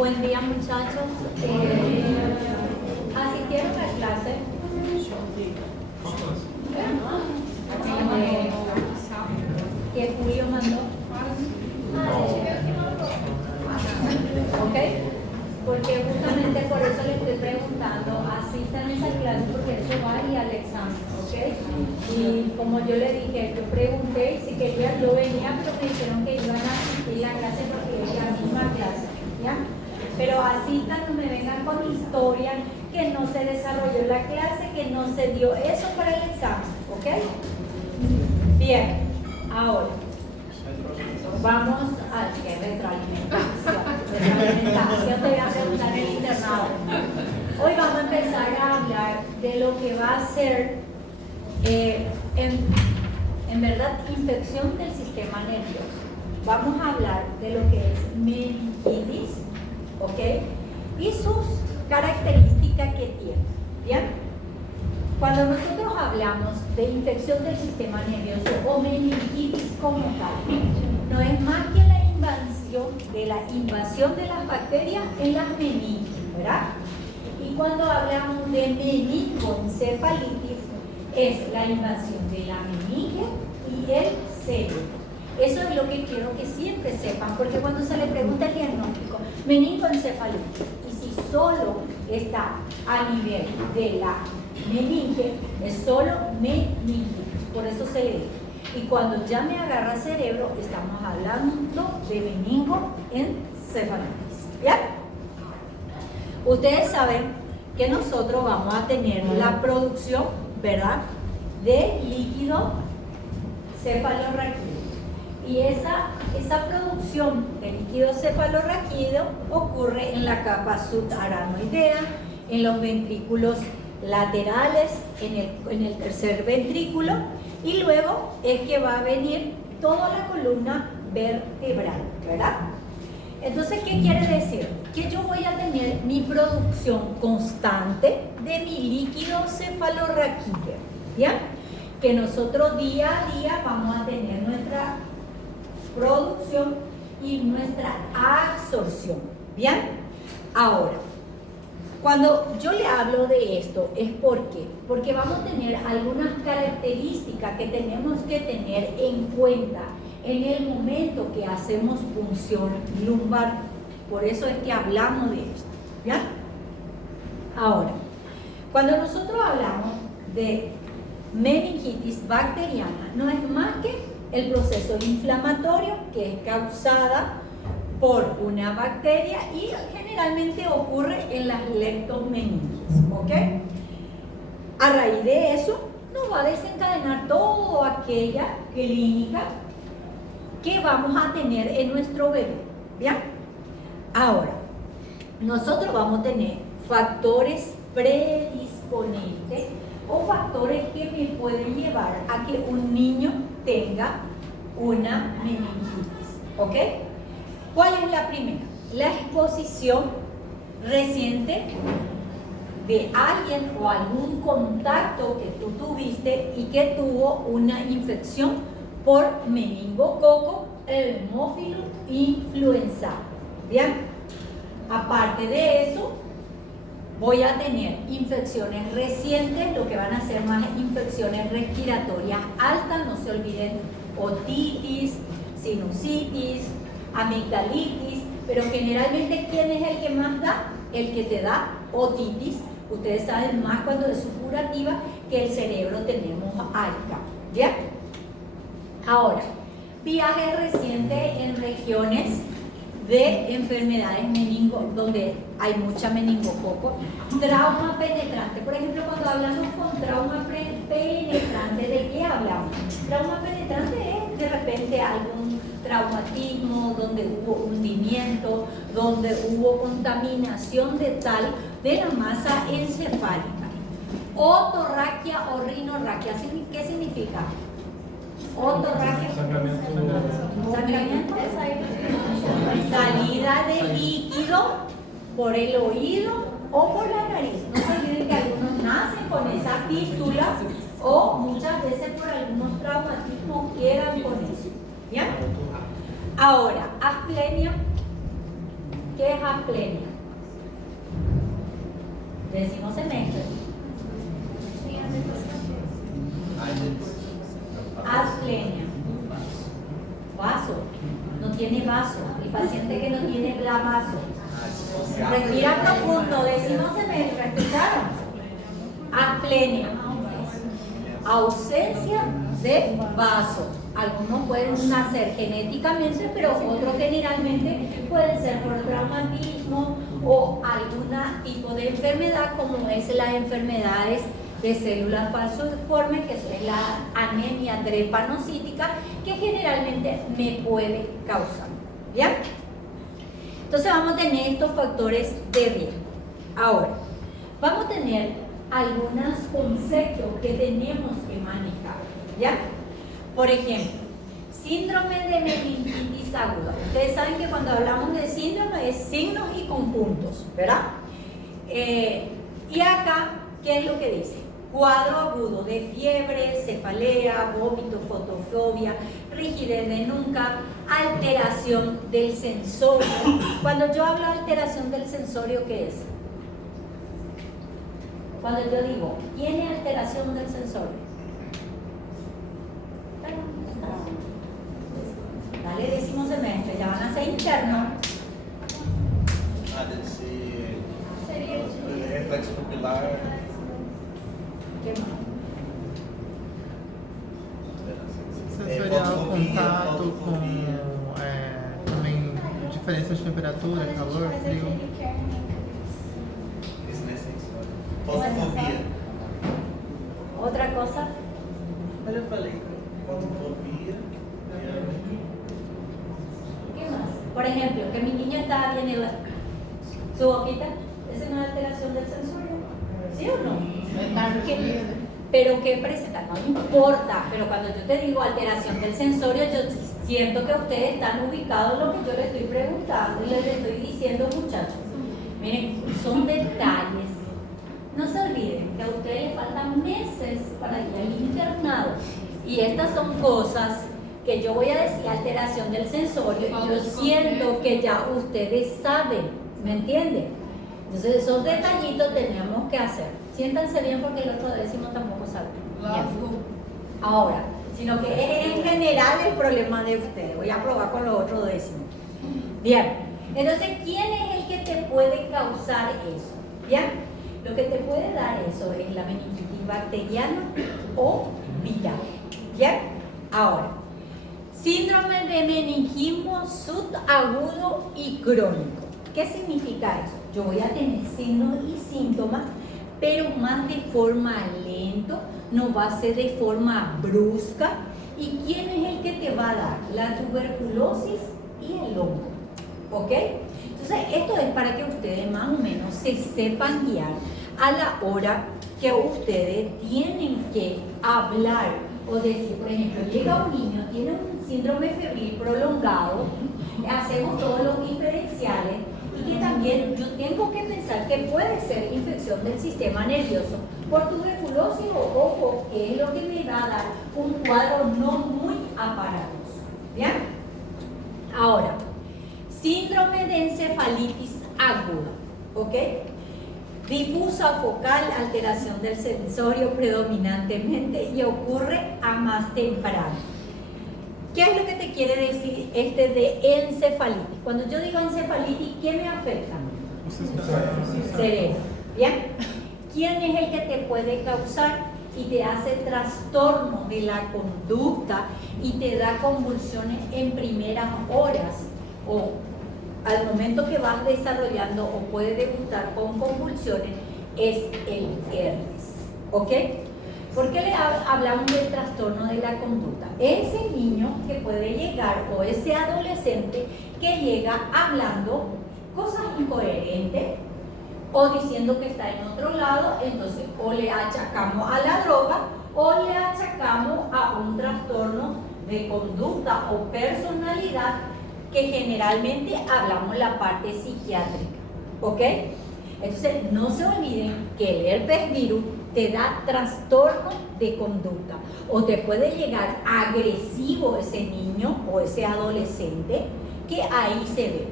Buen día, muchachos. ¿Asistieron a clase? ¿Que Julio mandó? ¿Ok? Porque justamente por eso le estoy preguntando, asistan a esa clase porque eso va a ir al examen, ¿ok? Y como yo le dije, yo pregunté si quería, yo venía, pero me dijeron que iban a asistir a la clase porque es la misma clase, ¿ya? Pero asistan, no me vengan con historia, que no se desarrolló la clase, que no se dio eso para el examen, ¿ok? Bien, ahora vamos a retroalimentación. Retroalimentación te voy a preguntar en el internado. Hoy vamos a empezar a hablar de lo que va a ser, en verdad, infección del sistema nervioso. Vamos a hablar de lo que es meningitis, ¿ok? Y sus características que tiene, ¿bien? Cuando nosotros hablamos de infección del sistema nervioso o meningitis como tal, no es más que la invasión de las bacterias en las meninges, ¿verdad? Y cuando hablamos de meningoencefalitis, es la invasión de la meninge y el cerebro. Eso es lo que quiero que siempre sepan, porque cuando se le pregunta el diagnóstico, meningoencefalitis, y si solo está a nivel de la meninge, es solo meningitis, por eso se le dice. Y cuando ya me agarra cerebro, estamos hablando de meningoencefalitis. ¿Bien? Ustedes saben que nosotros vamos a tener la producción, ¿verdad?, de líquido cefalorraquídeo. Y esa producción de líquido cefalorraquídeo ocurre en la capa subaranoidea, en los ventrículos laterales, en el tercer ventrículo, y luego es que va a venir toda la columna vertebral, ¿verdad? Entonces, ¿qué quiere decir? Que yo voy a tener mi producción constante de mi líquido cefalorraquídeo, ¿ya? Que nosotros día a día vamos a tener nuestra producción y nuestra absorción, ¿bien? Ahora, cuando yo le hablo de esto, es porque vamos a tener algunas características que tenemos que tener en cuenta en el momento que hacemos punción lumbar. Por eso es que hablamos de esto, ¿ya? Ahora, cuando nosotros hablamos de meningitis bacteriana, no es más que el proceso inflamatorio que es causada por una bacteria y generalmente ocurre en las leptomeninges, ¿ok? A raíz de eso nos va a desencadenar toda aquella clínica que vamos a tener en nuestro bebé, ¿bien? Ahora, nosotros vamos a tener factores predisponentes o factores que me pueden llevar a que un niño tenga una meningitis, ¿ok? ¿Cuál es la primera? La exposición reciente de alguien o algún contacto que tú tuviste y que tuvo una infección por meningococo Haemophilus influenzae. ¿Bien? Aparte de eso, voy a tener infecciones recientes, lo que van a ser más infecciones respiratorias altas, no se olviden, otitis, sinusitis, amigdalitis, pero generalmente, ¿quién es el que más da? El que te da otitis. Ustedes saben más cuando es supurativa que el cerebro tenemos alta, ¿ya? Ahora, viajes recientes en regiones de enfermedades donde hay mucha meningococo, trauma penetrante. Por ejemplo, cuando hablamos con trauma penetrante, ¿de qué hablamos? Trauma penetrante es de repente algún traumatismo donde hubo hundimiento, donde hubo contaminación de la masa encefálica. Otorraquia o rinorraquia, ¿qué significa? Otorraquia, sangramiento, salida de líquido por el oído o por la nariz. No se olviden que algunos nacen con esa fístula o muchas veces por algunos traumatismos quedan con eso. ¿Ya? Ahora, asplenia, ¿Qué es asplenia? Décimo semestre. Asplenia. Vaso. No tiene vaso. El paciente que no tiene vaso. Respira profundo. Décimo semestre. ¿Escucharon? Asplenia. Ausencia de vaso. Algunos pueden nacer genéticamente, pero otros generalmente pueden ser por traumatismo o algún tipo de enfermedad, como es las enfermedades de células falciformes, que es la anemia drepanocítica, que generalmente me puede causar. ¿Bien? Entonces vamos a tener estos factores de riesgo. Ahora, vamos a tener algunos conceptos que tenemos que manejar. ¿Ya? Por ejemplo, síndrome de meningitis aguda. Ustedes saben que cuando hablamos de síndrome es signos y conjuntos, ¿verdad? Y acá, ¿qué es lo que dice? Cuadro agudo de fiebre, cefalea, vómito, fotofobia, rigidez de nuca, alteración del sensorio. Cuando yo hablo de alteración del sensorio, ¿qué es? Cuando yo digo, ¿tiene alteración del sensorio? Dale, décimo semestre, ya van a ser internos. Reflexo pupilar. ¿Qué más? Sensorial, contato com também diferenças de temperatura, calor, frio. Fotofobia. ¿Otra cosa? Mas eu falei, fotofobia. ¿Qué más? Por ejemplo, que mi niña está bien en su boquita, ¿es una alteración del sensorio? ¿Sí o no? Pero ¿qué presenta? No importa, pero cuando yo te digo alteración del sensorio, yo siento que ustedes están ubicados en lo que yo les estoy preguntando y les estoy diciendo, muchachos. Miren, son detalles. No se olviden que a ustedes les faltan meses para ir al internado. Y estas son cosas que yo voy a decir alteración del sensorio y yo siento que ya ustedes saben, ¿me entienden? Entonces esos detallitos tenemos que hacer. Siéntanse bien porque el otro décimo tampoco sabe. Ahora, sino que es en general el problema de ustedes. Voy a probar con los otros décimos. Bien, entonces, ¿quién es el que te puede causar eso? Bien, lo que te puede dar eso es la meningitis bacteriana o viral. Bien, ahora, síndrome de meningismo subagudo y crónico. ¿Qué significa eso? Yo voy a tener signos y síntomas, pero más de forma lento, no va a ser de forma brusca. ¿Y quién es el que te va a dar? La tuberculosis y el hongo. ¿Ok? Entonces, esto es para que ustedes más o menos se sepan guiar a la hora que ustedes tienen que hablar o decir, por ejemplo, llega un niño, tiene un síndrome febril prolongado, hacemos todos los diferenciales y que también yo tengo que pensar que puede ser infección del sistema nervioso por tuberculosis o ojo, que es lo que me va a dar un cuadro no muy aparatoso. ¿Bien? Ahora, síndrome de encefalitis aguda, ¿ok? Difusa focal, alteración del sensorio predominantemente y ocurre a más temprano. ¿Qué es lo que te quiere decir este de encefalitis? Cuando yo digo encefalitis, ¿qué me afecta? Cerebro. ¿Bien? ¿Quién es el que te puede causar y te hace trastorno de la conducta y te da convulsiones en primeras horas o al momento que vas desarrollando o puede debutar con convulsiones? Es el herpes. ¿Ok? ¿Por qué le hablamos del trastorno de la conducta? Ese niño que puede llegar o ese adolescente que llega hablando cosas incoherentes o diciendo que está en otro lado, entonces o le achacamos a la droga o le achacamos a un trastorno de conducta o personalidad que generalmente hablamos la parte psiquiátrica. ¿Ok? Entonces no se olviden que el herpes virus te da trastorno de conducta o te puede llegar agresivo ese niño o ese adolescente, que ahí se ve.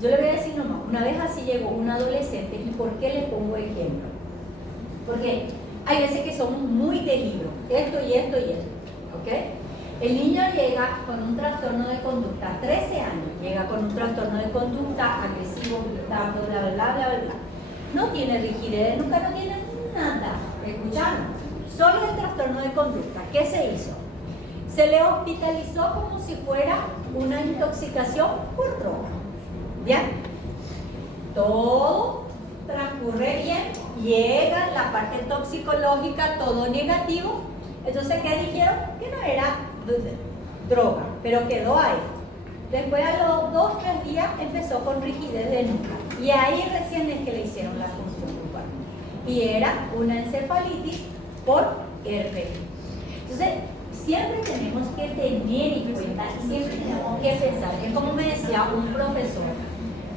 Yo le voy a decir nomás, una vez así llegó un adolescente, ¿y por qué le pongo ejemplo? Porque hay veces que somos muy de libro, esto y esto y esto, ¿ok? El niño llega con un trastorno de conducta, 13 años, llega con un trastorno de conducta, agresivo, gritando, bla, bla, bla, bla, bla. No tiene rigidez, nunca no tiene nada, ¿escucharon? Solo el trastorno de conducta. ¿Qué se hizo? Se le hospitalizó como si fuera una intoxicación por droga. ¿Ya? Todo transcurre bien, llega la parte toxicológica, todo negativo. Entonces, ¿qué dijeron? Que no era droga, pero quedó ahí. Después, a los 2 o 3 días, empezó con rigidez de nuca. Y ahí recién es que le hicieron la punción lumbar. Y era una encefalitis por herpes. Entonces, siempre tenemos que tener en cuenta, siempre tenemos que pensar. Es como me decía un profesor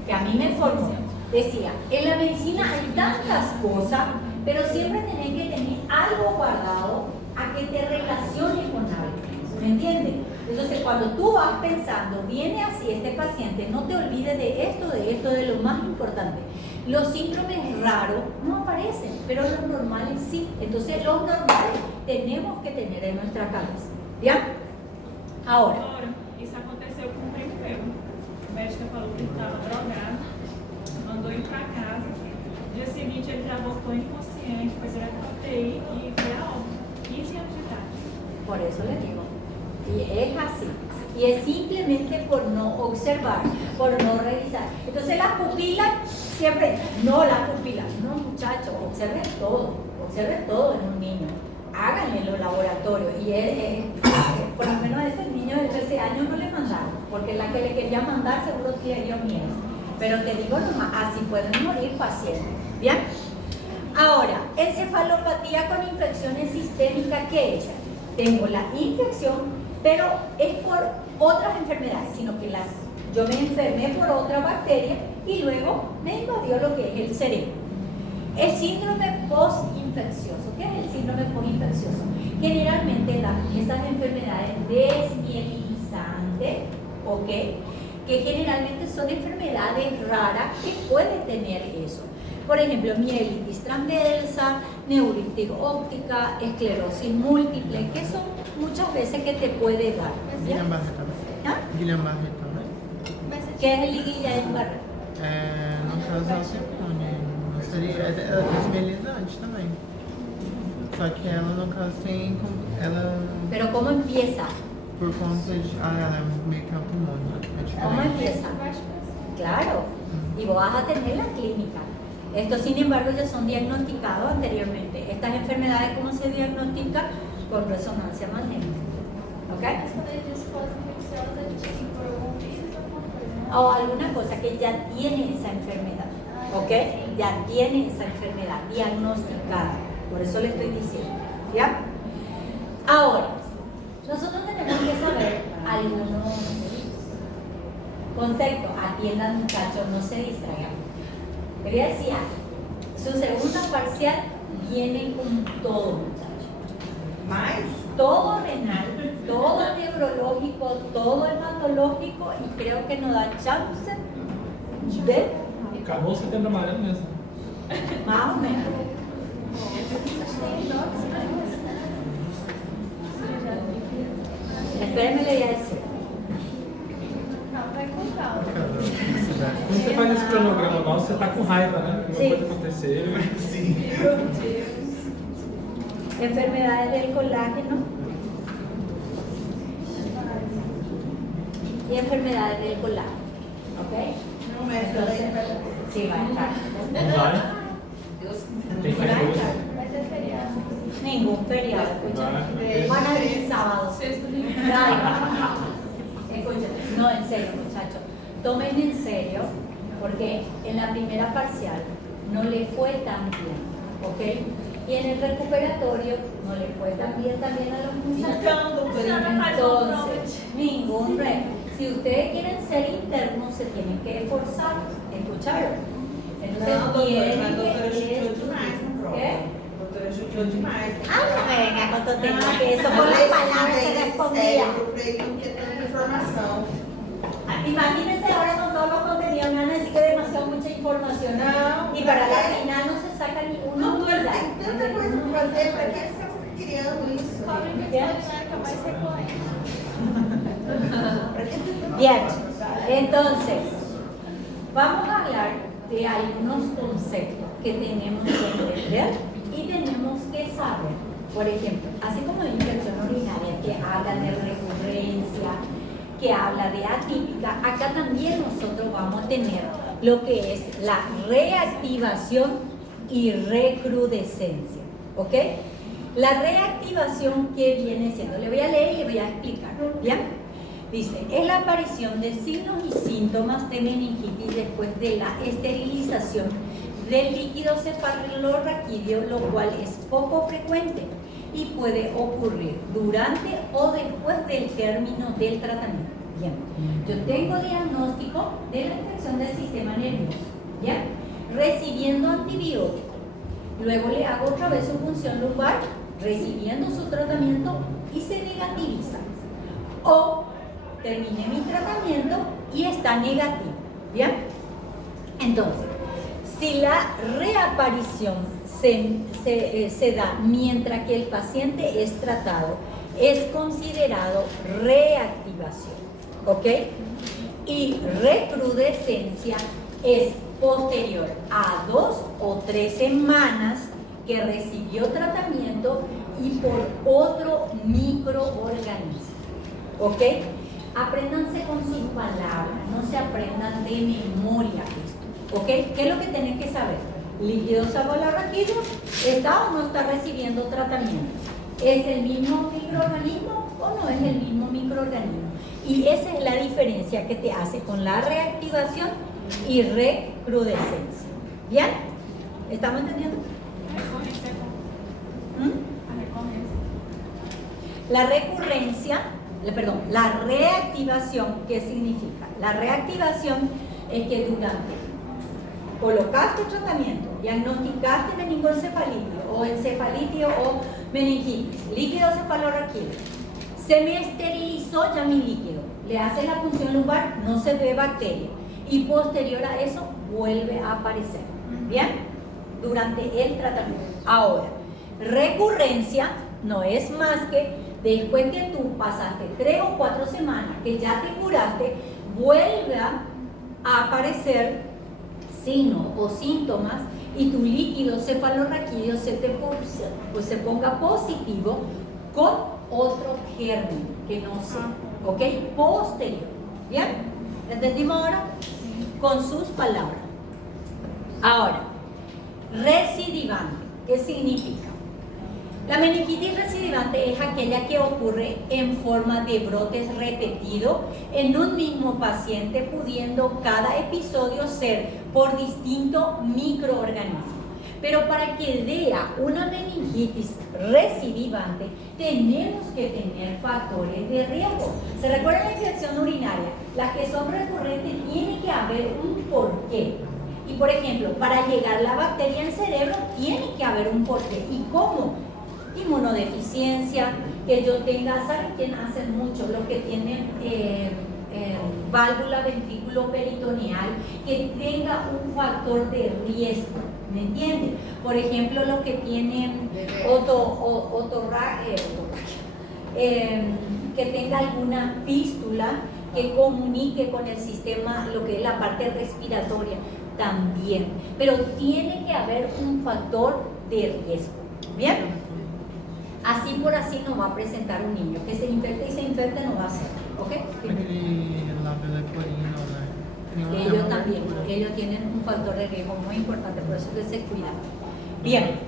que a mí me formó, decía, en la medicina hay tantas cosas, pero siempre tenés que tener algo guardado a que te relaciones con algo, ¿me entiendes? Entonces cuando tú vas pensando, viene así este paciente, no te olvides de lo más importante. Los síndromes raros no aparecen, pero los normales sí. Entonces los normales tenemos que tener en nuestra cabeza, ¿ya? Ahora. Isso aconteceu com um primo meu. O médico falou que ele estava drogado, mandou ir para casa. No dia seguinte ele já voltou inconsciente, foi direto para UTI e foi a óbito. 15 anos de idade. Por eso le digo. Y es así. Y es simplemente por no observar, por no revisar. Entonces las pupilas siempre, no las pupilas, no muchachos, observen todo en un niño. Háganle los laboratorios. Y por lo menos a ese niño de 13 años no le mandaron, porque la que le quería mandar seguro que le dio miedo. Pero te digo nomás, así pueden morir pacientes. ¿Bien? Ahora, encefalopatía con infecciones sistémicas, ¿qué es? Tengo la infección, pero es por otras enfermedades, sino que yo me enfermé por otra bacteria y luego me invadió lo que es el cerebro. El síndrome postinfeccioso. ¿Qué es el síndrome postinfeccioso? Generalmente dan esas enfermedades desmielizantes, ¿ok? Que generalmente son enfermedades raras que pueden tener eso. Por ejemplo, mielitis transversa, neuritis óptica, esclerosis múltiple, que son muchas veces que te puede dar. Guillain-Barré também. ¿Ah? Guillain-Barré também. ¿Qué es el Guillain-Barré? No caso, autoimune. Não seria, ela é desmielizante também. Só que ela, no caso, tem. Ela. Pero ¿cómo empieza? Por conta de. Ela é meio que autoimune. É ¿Cómo diferente. empieza? Claro, y vos vas a tener la clínica. Estos, sin embargo, ya son diagnosticados anteriormente. Estas enfermedades, ¿cómo se diagnostican? Con resonancia magnética. ¿Ok? O alguna cosa que ya tiene esa enfermedad. ¿Ok? Ya tiene esa enfermedad diagnosticada. Por eso le estoy diciendo. ¿Ya? Ahora, nosotros tenemos que saber algunos conceptos. Atiendan, muchachos, no se distraigan. Quería decir, su segunda parcial viene con todo, muchachos. Mais? Todo renal, todo neurológico, todo hematológico y creo que nos da chance de Acabou o setembro amarelo mesmo. más o menos. Espérenme, le voy a decir. Quando você faz esse cronograma nosso, você tá com raiva, né? Uma Sim. coisa aconteceu. Enfermedades del colágeno y enfermedades del colágeno. ¿Ok? Não é essa daí. Sí, va a estar. Não vai? Deus Tem Va a feriado. estar. Ningún feriado, escúchame. Van a venir sábado. Escúchame, no, en serio, muchachos. Tomen en serio, porque en la primera parcial no le fue tan bien, ¿ok? Y en el recuperatorio no le fue tan bien también a los muchachos. Entonces, ningún reto. Si ustedes quieren ser internos, se tienen que esforzar. ¿Escucharon? Entonces, Não, doutora, tienen mas a doutora judiou que demais na prova. ¿Qué? A doutora judiou demais. Ay, no me venga con tonterías, que eso con las palabras se respondía. Eu creio que é tanta informação. Imagínense ahora con todos los contenidos, me van a Não. Y para la final no se saca ni una Doutora, unidad. tem tanta coisa pra fazer, pra que você está criando isso? Cobre a infecção urinária mais recorrente. Pra que tanta Bien, entonces, vamos a hablar de algunos conceptos que tenemos que entender y tenemos que saber. Por ejemplo, así como infección urinaria, que habla de recurrencia, que habla de atípica, acá también nosotros vamos a tener lo que es la reactivación y recrudescencia, ¿ok? La reactivación, ¿qué viene siendo? Le voy a leer y le voy a explicar, ¿bien? Dice, es la aparición de signos y síntomas de meningitis después de la esterilización del líquido cefalorraquídeo, lo cual es poco frecuente y puede ocurrir durante o después del término del tratamiento. Bien, yo tengo diagnóstico de la infección del sistema nervioso, ¿ya? Recibiendo antibiótico, luego le hago otra vez su punción lumbar, recibiendo su tratamiento y se negativiza. O terminé mi tratamiento y está negativo, ¿bien? Entonces, si la reaparición se da mientras que el paciente es tratado, es considerado reactivación, ¿ok? Y recrudescencia es posterior a 2 o 3 semanas que recibió tratamiento y por otro microorganismo, ¿ok? Apréndanse con sus palabras, no se aprendan de memoria esto, ¿ok? ¿Qué es lo que tienen que saber? Líquido cefalorraquídeo, ¿está o no está recibiendo tratamiento? ¿Es el mismo microorganismo o no es el mismo microorganismo? Y esa es la diferencia que te hace con la reactivación y recrudescencia. ¿Bien? ¿Estamos entendiendo? Recorrência é ¿Mm? a recorrência. La reactivación, ¿qué significa? La reactivación es que durante colocaste tratamiento, diagnosticaste meningoencefalitis o encefalitis o meningitis, líquido cefalorraquídeo, se me esterilizó ya mi líquido, le hace la punción lumbar, no se ve bacteria y posterior a eso vuelve a aparecer, ¿bien? Durante el tratamiento. Ahora, recurrencia no es más que después que tú pasaste 3 o 4 semanas que ya te curaste, vuelve a aparecer signos o síntomas y tu líquido cefalorraquídeo se ponga positivo con otro germen que no sea, ¿ok? Posterior, ¿bien? ¿Entendimos ahora? Con sus palabras. Ahora, recidivante, ¿qué significa? La meningitis recidivante es aquella que ocurre en forma de brotes repetidos en un mismo paciente, pudiendo cada episodio ser por distintos microorganismos. Pero para que dé una meningitis recidivante, tenemos que tener factores de riesgo. ¿Se recuerda la infección urinaria? Las que son recurrentes tiene que haber un porqué. Y por ejemplo, para llegar la bacteria al cerebro, tiene que haber un porqué. ¿Y cómo? Inmunodeficiencia, que yo tenga, ¿saben quién hacen mucho? Los que tienen válvula ventrículo peritoneal, que tenga un factor de riesgo, ¿me entienden? Por ejemplo, los que tienen que tenga alguna fístula que comunique con el sistema, lo que es la parte respiratoria, también. Pero tiene que haber un factor de riesgo, ¿bien? Así por así no va a presentar un niño. Que se infecte y se infecte no va a ser, ¿ok? Aquele lábio leporino, né? Ellos también, porque ellos tienen un factor de riesgo muy importante, por eso que se cuidan. Bien,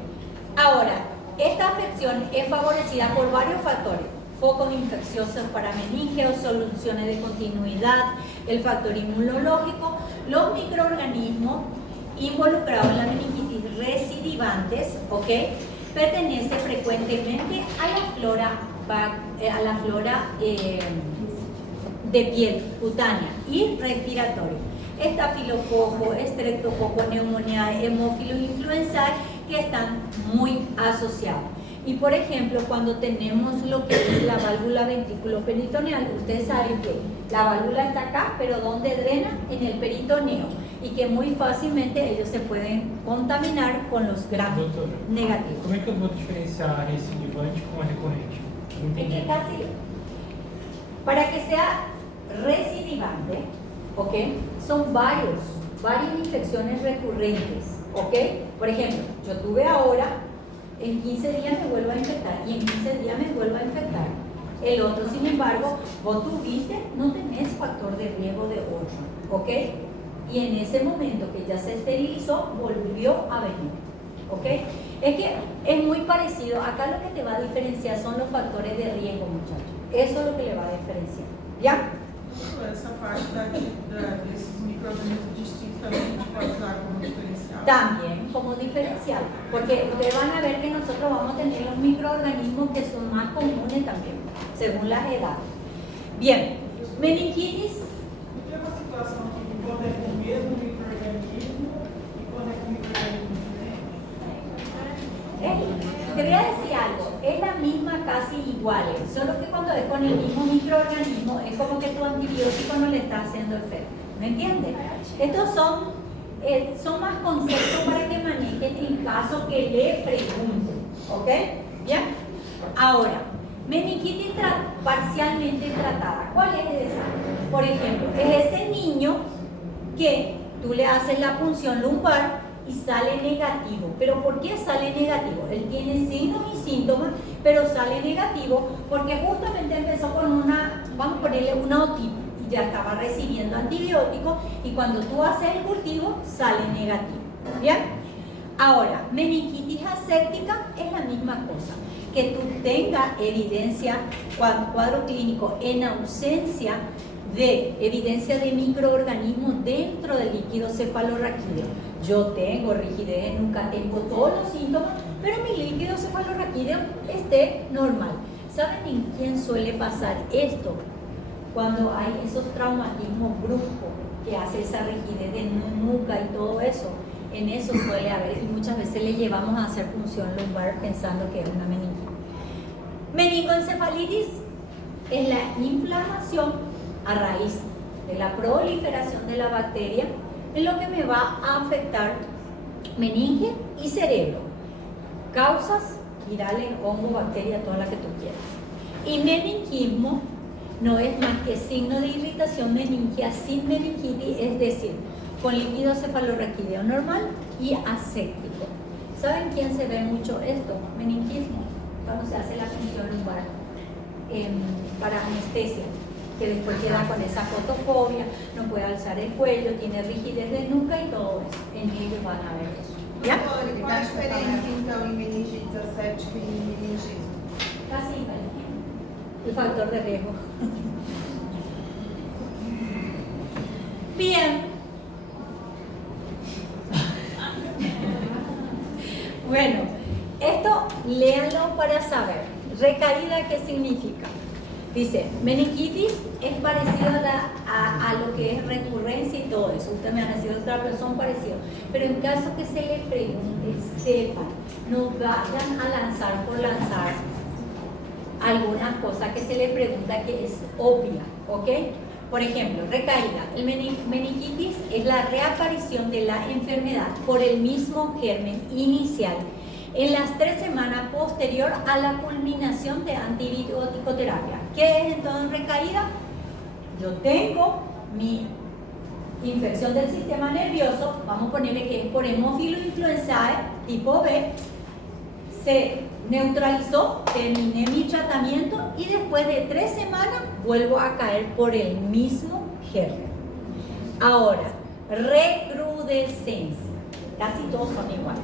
ahora, esta afección es favorecida por varios factores. Focos infecciosos para meningios, soluciones de continuidad, el factor inmunológico, los microorganismos involucrados en la meningitis recidivantes, ¿ok? Pertenece frecuentemente a la flora de piel, cutánea y respiratoria. Estafilococo, estreptococo, neumonía, hemófilos influenzae, que están muy asociados. Y por ejemplo, cuando tenemos lo que es la válvula ventrículo-peritoneal, ustedes saben que la válvula está acá, pero ¿dónde drena? En el peritoneo. Y que muy fácilmente ellos se pueden contaminar con los gramos Doutora, negativos. como é que eu vou diferenciar a recidivante com a recorrente? Não Es que entendi. casi, para que sea recidivante, ¿ok? Son varias infecciones recurrentes, ¿ok? Por ejemplo, yo tuve ahora, en 15 días me vuelvo a infectar y en 15 días me vuelvo a infectar. El otro, sin embargo, vos tuviste, no tenés factor de riesgo de otro, ¿ok? Y en ese momento que ya se esterilizó, volvió a venir, ¿ok? Es que es muy parecido. Acá lo que te va a diferenciar son los factores de riesgo, muchachos. Eso es lo que le va a diferenciar, ¿ya? Essa parte desses micro-organismos distintos também a gente pode usar como diferencial. También como diferencial, porque ustedes van a ver que nosotros vamos a tener los microorganismos que son más comunes también, según las edades. Bien, meningitis. Tem uma situação aqui que quando é com o mesmo micro-organismo e quando é com micro-organismo diferente. Te voy a decir algo, es la misma casi iguales, solo que cuando es con el mismo microorganismo es como que tu antibiótico no le está haciendo efecto, ¿me entiendes? Estos son más conceptos para que manejen en caso que le pregunten, ¿ok? ¿Bien? Ahora, meningitis parcialmente tratada, ¿cuál es esa? Por ejemplo, es ese niño que tú le haces la punción lumbar y sale negativo. ¿Pero por qué sale negativo? Él tiene signos y síntomas, pero sale negativo porque justamente empezó con vamos a ponerle una otitis y ya estaba recibiendo antibióticos y cuando tú haces el cultivo sale negativo. ¿Bien? Ahora, meningitis aséptica es la misma cosa. Que tú tengas evidencia, cuadro clínico en ausencia de evidencia de microorganismos dentro del líquido cefalorraquídeo. Yo tengo rigidez, nunca tengo todos los síntomas, pero mi líquido cefalorraquídeo esté normal. ¿Saben en quién suele pasar esto? Cuando hay esos traumatismos bruscos que hace esa rigidez de nuca y todo eso, en eso suele haber, y muchas veces le llevamos a hacer punción lumbar pensando que es una meningitis. Meningoencefalitis es la inflamación a raíz de la proliferación de la bacteria en lo que me va a afectar meninge y cerebro. Causas virales, hongo, bacteria, toda la que tú quieras. Y meningismo no es más que signo de irritación meningia sin meningitis, es decir, con líquido cefalorraquídeo normal y aséptico. ¿Saben quién se ve mucho esto? Meningismo, cuando se hace la punción lumbar para anestesia, que después queda con esa fotofobia, no puede alzar el cuello, tiene rigidez de nuca y todo eso. En ellos van a ver eso. ¿Ya? Qual a diferença então em meningite aséptica e meningismo? Casi igual. El factor de riesgo. Bien. Bueno, esto léanlo para saber. Recaída, ¿qué significa? Dice, meningitis es parecido a lo que es recurrencia y todo eso. Ustedes me van a decir otra, pero son parecidos. Pero en caso que se les pregunte, sepan, no vayan a lanzar por lanzar algunas cosas que se les pregunta que es obvia, ¿ok? Por ejemplo, recaída. El meningitis es la reaparición de la enfermedad por el mismo germen inicial en las 3 semanas posterior a la culminación de antibiótico-terapia. ¿Qué es entonces recaída? Yo tengo mi infección del sistema nervioso, vamos a ponerle que es por Haemophilus influenzae tipo B, se neutralizó, terminé mi tratamiento y después de 3 semanas vuelvo a caer por el mismo germen. Ahora, recrudescencia, casi todos son iguales.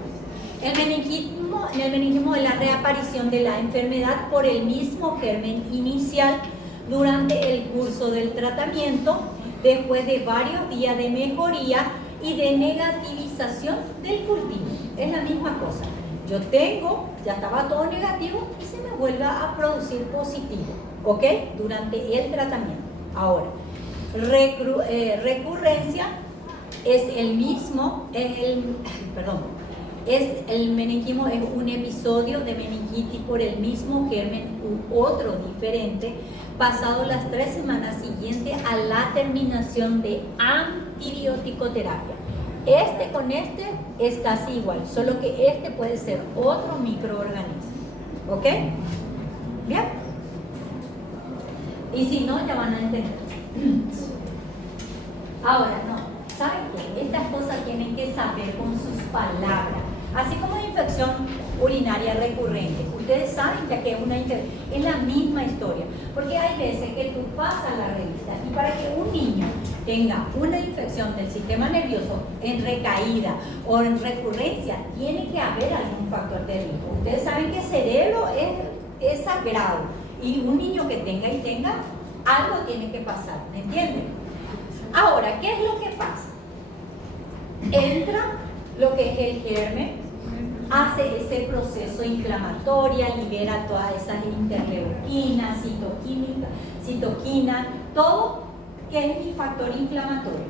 En el meningismo es la reaparición de la enfermedad por el mismo germen inicial durante el curso del tratamiento, después de varios días de mejoría y de negativización del cultivo. Es la misma cosa. Yo tengo, ya estaba todo negativo y se me vuelve a producir positivo, ¿ok? Durante el tratamiento. Ahora, recurrencia es el mismo, El meningismo es un episodio de meningitis por el mismo germen u otro diferente, pasado las 3 semanas siguientes a la terminación de antibiótico-terapia. Este con este es casi igual, solo que este puede ser otro microorganismo. ¿Ok? ¿Bien? Y si no, ya van a entender. Ahora, no, ¿saben qué? Estas cosas tienen que saber con sus palabras. Así como la infección urinaria recurrente. Ustedes saben ya que es la misma historia. Porque hay veces que tú pasas la revista y para que un niño tenga una infección del sistema nervioso en recaída o en recurrencia, tiene que haber algún factor de riesgo. Ustedes saben que el cerebro es sagrado y un niño que tenga, algo tiene que pasar, ¿me entienden? Ahora, ¿qué es lo que pasa? Entra lo que es el germen, hace ese proceso inflamatorio, libera todas esas interleuquinas, citoquinas, todo que es mi factor inflamatorio.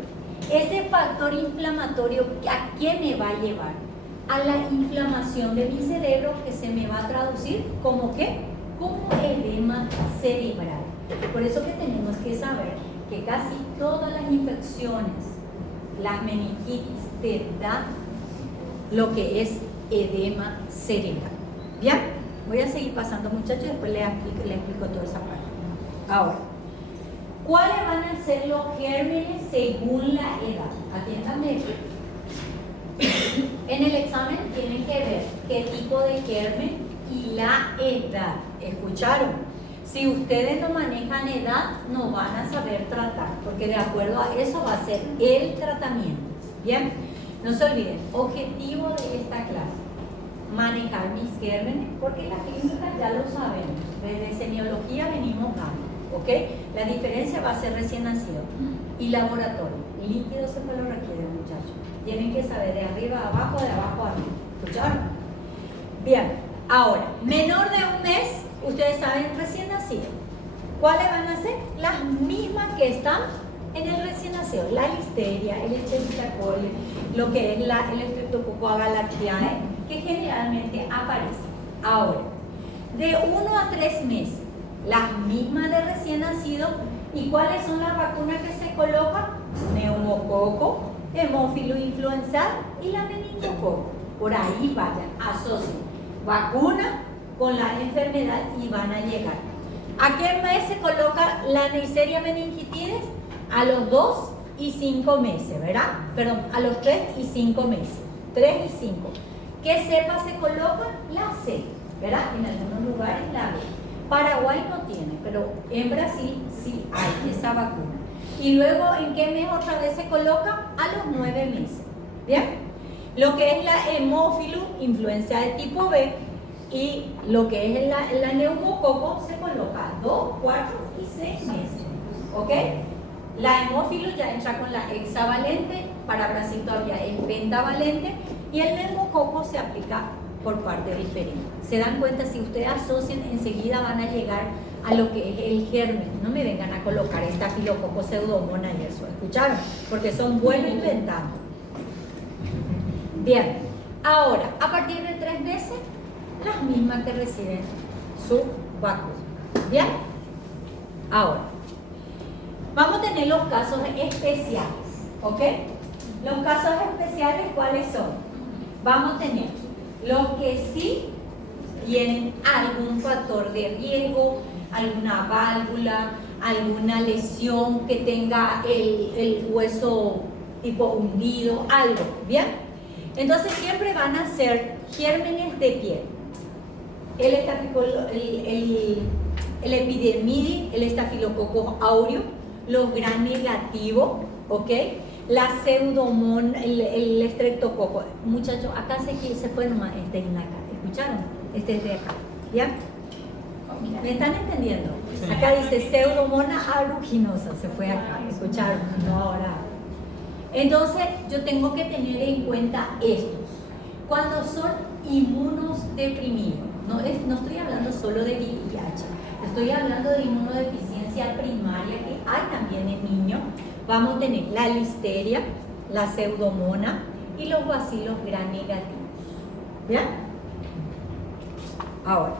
Ese factor inflamatorio, ¿a qué me va a llevar? A la inflamación de mi cerebro, que se me va a traducir como ¿qué? Como edema cerebral. Por eso que tenemos que saber que casi todas las infecciones, las meningitis, te dan lo que es edema cerebral. ¿Bien? Voy a seguir pasando, muchachos, y después les explico toda esa parte. Ahora, ¿cuáles van a ser los gérmenes según la edad? Atiéndanme. En el examen tienen que ver qué tipo de germen y la edad. ¿Escucharon? Si ustedes no manejan edad, no van a saber tratar, porque de acuerdo a eso va a ser el tratamiento. ¿Bien? No se olviden, objetivo de esta clase, manejar mis gérmenes, porque la clínica ya lo saben, desde semiología venimos dando, ¿ok? La diferencia va a ser recién nacido. Y laboratorio, líquido cefalorraquídeo, muchachos. Tienen que saber de arriba a abajo, de abajo a arriba. ¿Escucharon? Bien, ahora, menor de un mes, ustedes saben, recién nacido. ¿Cuáles van a ser? Las mismas que están en el recién nacido. La listeria, el Escherichia coli, lo que es el Streptococcus agalactiae, que generalmente aparece. Ahora, de 1 a 3 meses, las mismas de recién nacido. ¿Y cuáles son las vacunas que se colocan? Neumococo, hemófilo influenza y la meningococo. Por ahí vayan, asocien vacuna con la enfermedad y van a llegar. ¿A qué mes se coloca la Neisseria meningitidis? A los 2 y 5 meses, ¿verdad? Perdón, a los 3 y 5 meses. 3 y 5. ¿Qué cepa se coloca? La C, ¿verdad? En algunos lugares la B. Paraguay no tiene, pero en Brasil sí hay esa vacuna. Y luego, ¿en qué mes otra vez se coloca? A los 9 meses. ¿Bien? Lo que es la hemófilo, influenza de tipo B, y lo que es la neumococo se coloca 2, 4 y 6 meses. ¿Ok? La hemófilo ya entra con la hexavalente, para Brasil todavía es pentavalente, y el neumococo se aplica por parte diferente. Se dan cuenta, si ustedes asocian, enseguida van a llegar a lo que es el germen. No me vengan a colocar estafilococo, pseudomonas y eso, ¿escucharon? Porque son buenos inventando. Bien, ahora, a partir de 3 meses, las mismas que reciben su vacuna. ¿Bien? Ahora, vamos a tener los casos especiales, ¿ok? Los casos especiales, ¿cuáles son? Vamos a tener los que sí tienen algún factor de riesgo, alguna válvula, alguna lesión que tenga el hueso tipo hundido, algo, ¿bien? Entonces siempre van a ser gérmenes de piel. El epidermidis, el estafilococo aureus, los gram negativos, ¿ok? La pseudomonas, el estreptococo. Muchachos, acá se fue nomás este en acá. ¿Escucharon? Este es de acá. ¿Ya? ¿Me están entendiendo? Acá dice pseudomonas aeruginosa, se fue acá. ¿Escucharon? No ahora. Entonces, yo tengo que tener en cuenta esto. Cuando son inmunodeprimidos, no estoy hablando solo de VIH, estoy hablando de inmunodeficiencia primaria que hay también en niños. Vamos a tener la listeria, la pseudomonas y los bacilos gram negativos. ¿Bien? Ahora,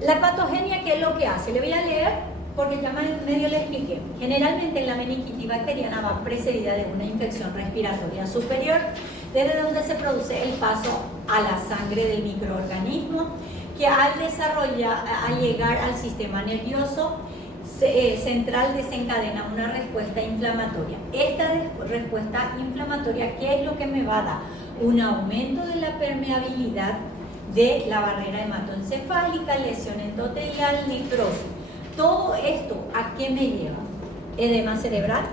la patogenia, ¿qué es lo que hace? Le voy a leer porque ya medio le expliqué. Generalmente la meningitis bacteriana va precedida de una infección respiratoria superior, desde donde se produce el paso a la sangre del microorganismo, que al llegar al sistema nervioso central desencadena una respuesta inflamatoria. Esta respuesta inflamatoria, ¿qué es lo que me va a dar? Un aumento de la permeabilidad de la barrera hematoencefálica, lesión endotelial, necrosis. Todo esto, ¿a qué me lleva? Edema cerebral,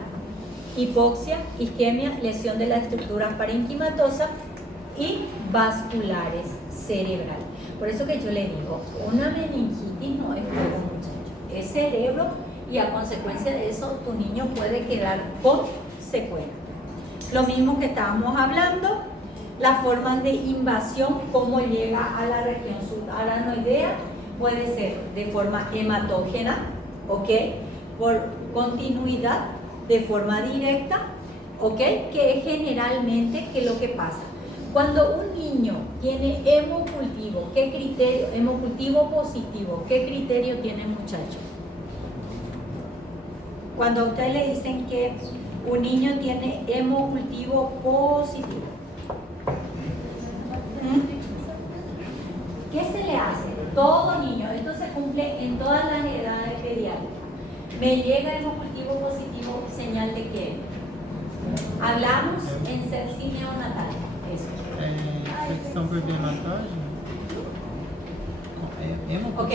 hipoxia, isquemia, lesión de las estructuras parenquimatosas y vasculares cerebrales. Por eso que yo le digo, una meningitis no es juego, muchachos, es cerebro, y a consecuencia de eso tu niño puede quedar con secuelas. Lo mismo que estábamos hablando, las formas de invasión, cómo llega a la región subaranoidea, puede ser de forma hematógena, ¿ok? Por continuidad, de forma directa, ¿ok? Que es generalmente, ¿qué es lo que pasa? Cuando un niño tiene hemocultivo, ¿qué criterio? Hemocultivo positivo, ¿qué criterio tiene el muchacho? Cuando a ustedes le dicen que un niño tiene hemocultivo positivo, ¿qué se le hace? Todo niño, esto se cumple en todas las edades pediátricas. Me llega hemocultivo positivo, señal de que hablamos en sepsis neonatal. Eso. Infecção por dermatose? Ok.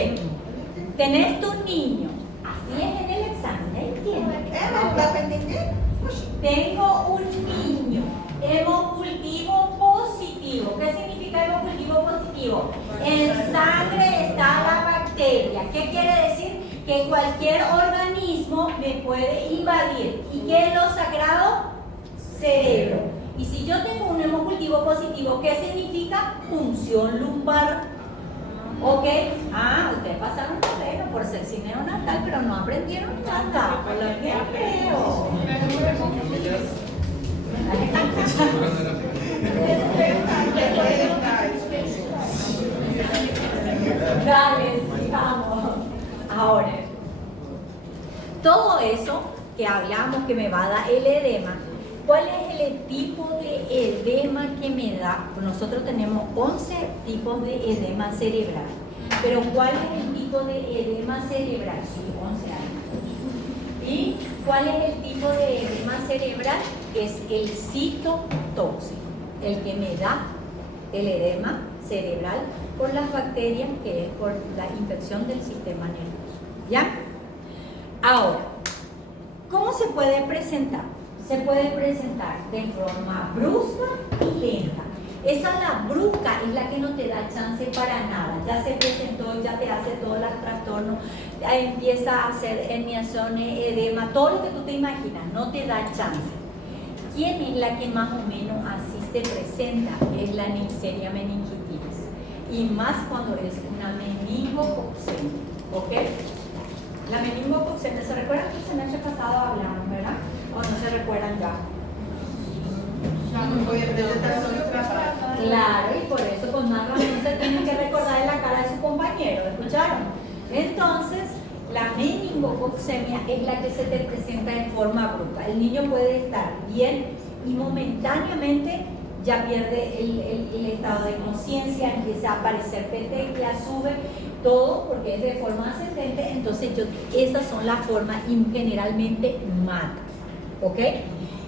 Tenés tu niño, así es en el examen, ¿entiendes? Mas dá para entender? Puxa. Tengo un niño, hemocultivo positivo. ¿Qué significa hemocultivo positivo? En sangre está la bacteria. ¿Qué quiere decir? Que cualquier organismo me puede invadir. ¿Y qué es lo sagrado? Cerebro. Y si yo tengo un hemocultivo positivo, ¿qué significa? Punción lumbar. ¿Ok? Ah, ustedes pasaron bueno por sepsis neonatal, pero no aprendieron nada. Por lo que veo. Dale, sigamos. Ahora, todo eso que hablamos que me va a dar el edema, ¿cuál es el tipo de edema que me da? Nosotros tenemos 11 tipos de edema cerebral, pero ¿cuál es el tipo de edema cerebral? Sí, 11 años. ¿Y cuál es el tipo de edema cerebral? Es el citotóxico, el que me da el edema cerebral por las bacterias, que es por la infección del sistema nervioso. ¿Ya? Ahora, ¿cómo se puede presentar? Se puede presentar de forma brusca y lenta. Esa la brusca es la que no te da chance para nada. Ya se presentó, ya te hace todos los trastornos, ya empieza a hacer herniaciones, edema, todo lo que tú te imaginas, no te da chance. ¿Quién es la que más o menos así se presenta? Es la Neisseria meningitis. Y más cuando es una meningococcemia, ¿ok? La meningococcemia, ¿se recuerdan que el semestre pasado hablamos, verdad? ¿O no se recuerdan ya? Foi a apresentação do trabalho. Claro, y por eso con más razón se tienen que recordar en la cara de su compañero, ¿escucharon? Entonces, la meningococcemia es la que se te presenta en forma brusca. El niño puede estar bien y momentáneamente ya pierde el estado de conciencia, empieza a aparecer petequia, sube, todo porque es de forma ascendente. Entonces, esas son las formas y generalmente mata, ¿ok?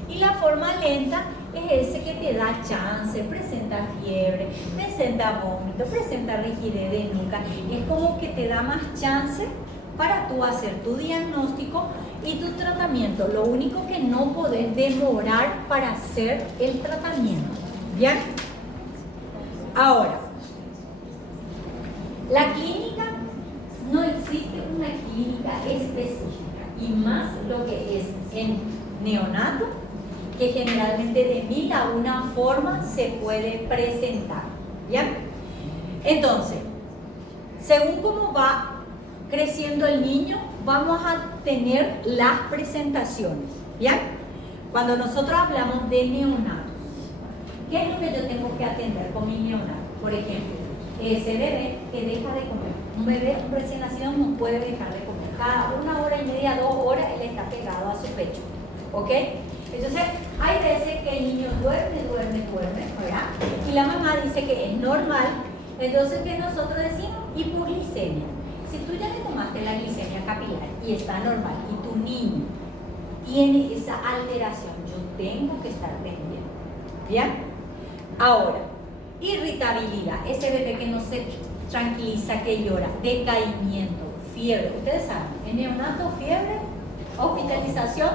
Y la forma lenta es ese que te da chance, presenta fiebre, presenta vómito, presenta rigidez de nuca. Es como que te da más chance para tú hacer tu diagnóstico y tu tratamiento. Lo único que no podés demorar para hacer el tratamiento. ¿Bien? Ahora, la clínica, no existe una clínica específica, y más lo que es en neonato, que generalmente de 1000 a una forma se puede presentar. ¿Ya? Entonces, según cómo va creciendo el niño, vamos a tener las presentaciones. ¿Ya? Cuando nosotros hablamos de neonatos, ¿Qué es lo que yo tengo que atender con mi neonato? Por ejemplo, ese bebé que deja de comer. Un bebé, un recién nacido no puede dejar de comer. Cada 1 hora y media, 2 horas, él está pegado a su pecho. ¿Ok? Entonces, hay veces que el niño duerme, ¿verdad? Y la mamá dice que es normal. Entonces, ¿qué nosotros decimos? Hipoglicemia. Si tú ya le tomaste la glicemia capilar y está normal, y tu niño tiene esa alteración, yo tengo que estar pendiente. ¿Bien? Ahora, irritabilidad. Ese bebé que no se tranquiliza, que llora, decaimiento, fiebre. Ustedes saben, en neonato, fiebre, hospitalización,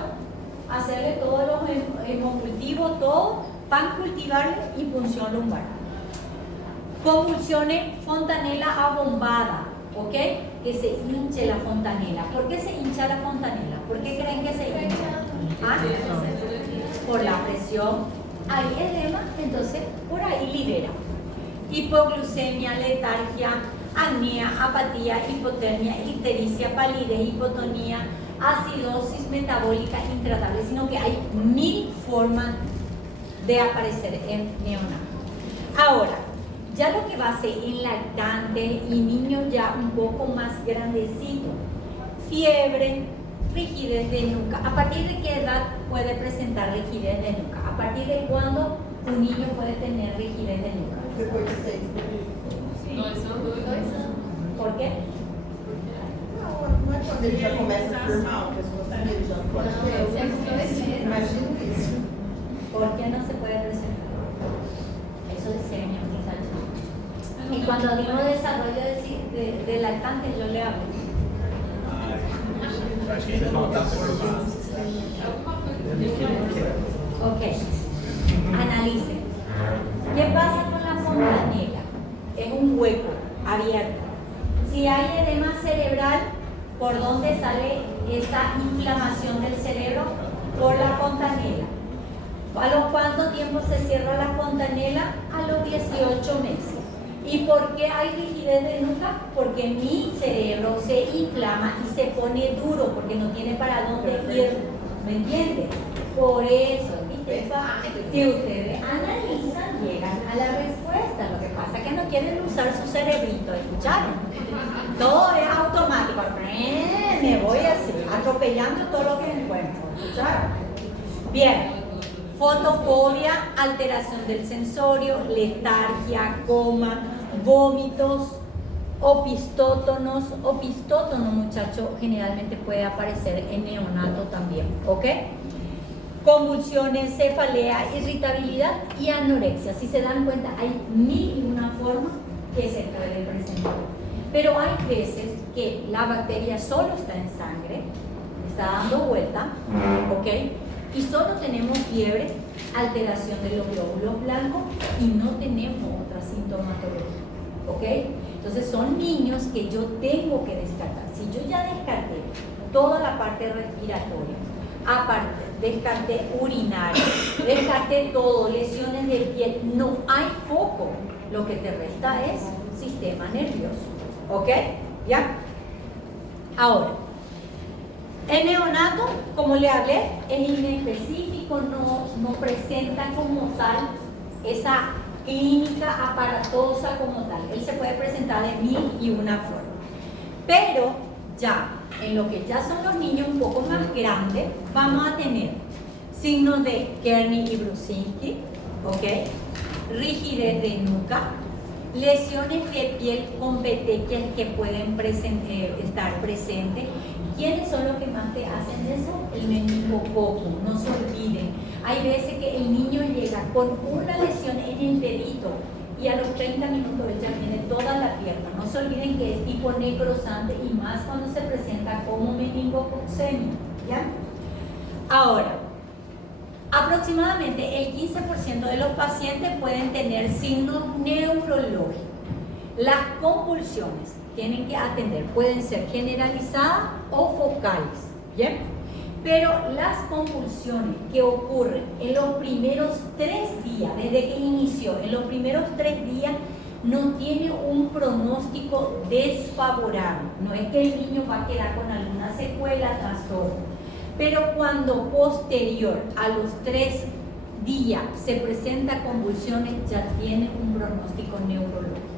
hacerle todos los hemocultivos, todo, pan cultivarle y punción lumbar. Convulsiones, fontanela abombada, ¿ok? Que se hinche la fontanela. ¿Por qué se hincha la fontanela? ¿Por qué creen que se hincha? ¿Ah? Por la presión. Hay edema, entonces por ahí libera. Hipoglucemia, letargia, apnea, apatía, hipotermia, ictericia, palidez, hipotonía, acidosis metabólica intratable, sino que hay 1000 formas de aparecer en neonato. Ahora, ya lo que va a ser en lactante y niños ya un poco más grandecitos, fiebre, rigidez de nuca. ¿A partir de qué edad puede presentar rigidez de nuca? ¿A partir de cuándo un niño puede tener rigidez de nuca? Depois de 6 meses. ¿Por qué? Não é quando ele já começa a firmar o pescoço dele, já pode ter. Imagina isso. ¿Por qué no se puede presentar? Eso diseña, muchachos. Y cuando digo desarrollo de lactante, yo le hablo. Acho que ainda não está formado. Ok, analicen. ¿Qué pasa con la fontanela? Es un hueco abierto. Si hay edema cerebral, ¿por dónde sale esa inflamación del cerebro? Por la fontanela. ¿A los cuánto tiempo se cierra la fontanela? A los 18 meses. ¿Y por qué hay rigidez de nuca? Porque mi cerebro se inflama y se pone duro porque no tiene para dónde ir. ¿Me entiendes? Por eso, ¿viste? Si ustedes analizan, llegan a la respuesta. Lo que pasa es que no quieren usar su cerebrito, ¿escucharon? Todo es automático. Me voy así, atropellando todo lo que encuentro. ¿Escucharon? Bien. Fotofobia, alteración del sensorio, letargia, coma, vómitos, opistótonos. Opistótono, muchacho, generalmente puede aparecer en neonato también, ¿ok? Convulsiones, cefalea, irritabilidad y anorexia. Si se dan cuenta, hay 1001 formas que se pueden presentar. Pero hay veces que la bacteria solo está en sangre, está dando vuelta, ¿ok? Y solo tenemos fiebre, alteración de los glóbulos blancos y no tenemos otra sintomatología, ¿ok? Entonces son niños que yo tengo que descartar. Si yo ya descarté toda la parte respiratoria, aparte descarté urinaria, descarté todo, lesiones de piel, no hay foco, lo que te resta es sistema nervioso, ¿ok? ¿Ya? Ahora, el neonato, como le hablé, es inespecífico, no presenta como tal esa clínica aparatosa como tal. Él se puede presentar de 1001 formas. Pero ya, en lo que ya son los niños un poco más grandes, vamos a tener signos de Kearney y Brusinski, ¿ok? Rigidez de nuca, lesiones de piel con petequias que pueden estar presentes. ¿Quiénes son los que más te hacen eso? El meningococo, no se olviden. Hay veces que el niño llega con una lesión en el dedito y a los 30 minutos él ya tiene toda la pierna. No se olviden que es tipo necrosante y más cuando se presenta como meningococcemia, ¿ya? Ahora, aproximadamente el 15% de los pacientes pueden tener signos neurológicos. Las convulsiones tienen que atender, pueden ser generalizadas o focales, ¿bien? Pero las convulsiones que ocurren en los primeros 3 días, desde que inició, en los primeros 3 días, no tiene un pronóstico desfavorable. No es que el niño va a quedar con alguna secuela, trastorno. Pero cuando posterior a los 3 día se presenta convulsiones, ya tiene un pronóstico neurológico,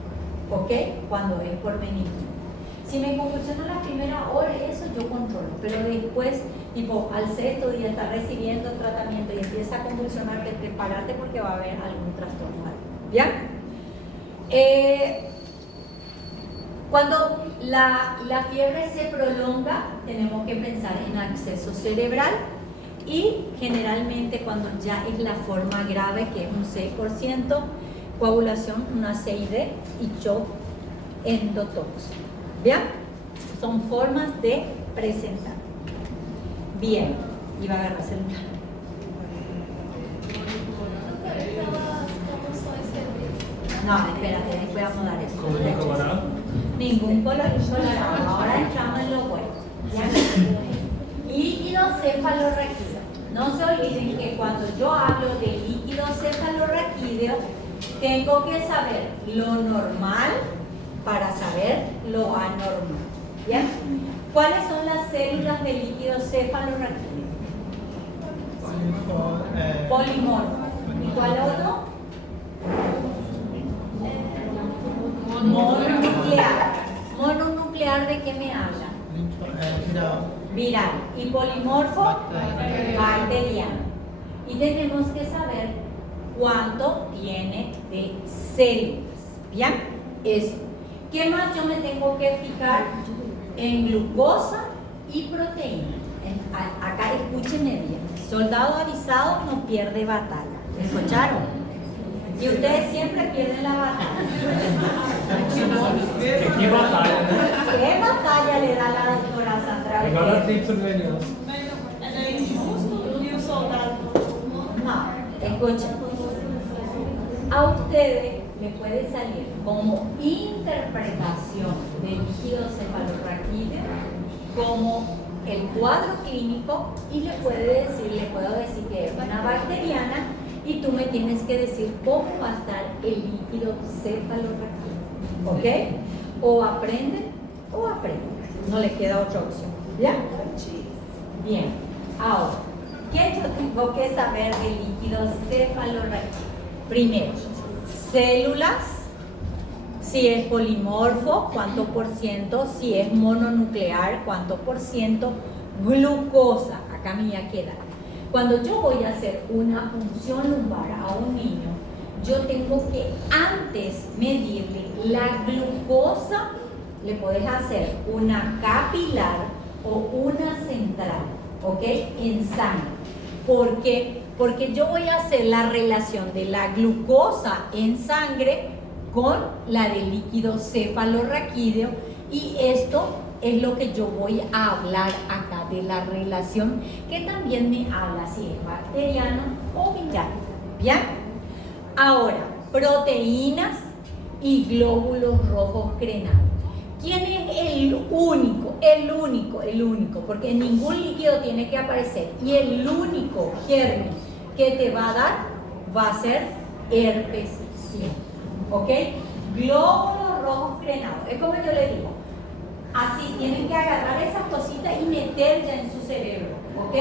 ¿ok? Cuando es por meningitis. Si me convulsiona la primera hora, eso yo controlo, pero después, tipo, al sexto día está recibiendo tratamiento y empieza a convulsionarte, prepárate porque va a haber algún trastorno. ¿Ya? Cuando la fiebre se prolonga, tenemos que pensar en acceso cerebral y generalmente cuando ya es la forma grave, que es un 6%, coagulación, una CID y shock endotóxico. ¿Bien? Son formas de presentar. Bien, iba a agarrar el celular. No, espérate, después vamos a dar eso. ¿Cólico colorado? Ningún colorín colorado. Ahora entramos en lo bueno. ¿Ya? Líquido cefalorraquídeo. No se olviden que cuando yo hablo de líquido cefalorraquídeo, tengo que saber lo normal para saber lo anormal. ¿Ya? ¿Cuáles son las células del líquido cefalorraquídeo? Polimorfo. ¿Y cuál otro? Mononuclear. ¿Mononuclear de qué me habla? Viral. ¿Y polimorfo? Bacteriano. Y tenemos que saber cuánto tiene de células. ¿Bien? Eso. ¿Qué más yo me tengo que fijar? En glucosa y proteína. Acá escúchenme bien. Soldado avisado no pierde batalla. ¿Escucharon? Y ustedes siempre pierden la batalla. ¿Qué batalla, no? ¿Qué batalla le da la doctora Sandra? Agora tem surveillance. É injusto e o soldado. No, escuchen. A ustedes les puede salir como interpretación del líquido cefalorraquídeo como el cuadro clínico y le puedo decir que es una bacteriana y tú me tienes que decir cómo va a estar el líquido cefalorraquídeo. ¿Ok? O aprenden o aprenden. No le queda otra opción. ¿Ya? Bien. Ahora, ¿qué yo tengo que saber del líquido cefalorraquídeo? Primero, células, si es polimorfo, cuánto por ciento, si es mononuclear, cuánto por ciento, glucosa, acá me ya queda. Cuando yo voy a hacer una punción lumbar a un niño, yo tengo que antes medirle la glucosa, le podés hacer una capilar o una central, ¿ok? En sangre. ¿Por qué? Porque yo voy a hacer la relación de la glucosa en sangre con la del líquido cefalorraquídeo y esto es lo que yo voy a hablar acá de la relación que también me habla si es bacteriano o viral. ¿Bien? Ahora, proteínas y glóbulos rojos crenados. ¿Quién es el único? El único, porque ningún líquido tiene que aparecer y el único germen que te va a dar va a ser herpes simple. ¿Ok? Glóbulos rojos crenados. Es como yo le digo. Así tienen que agarrar esas cositas y meterlas en su cerebro. ¿Ok?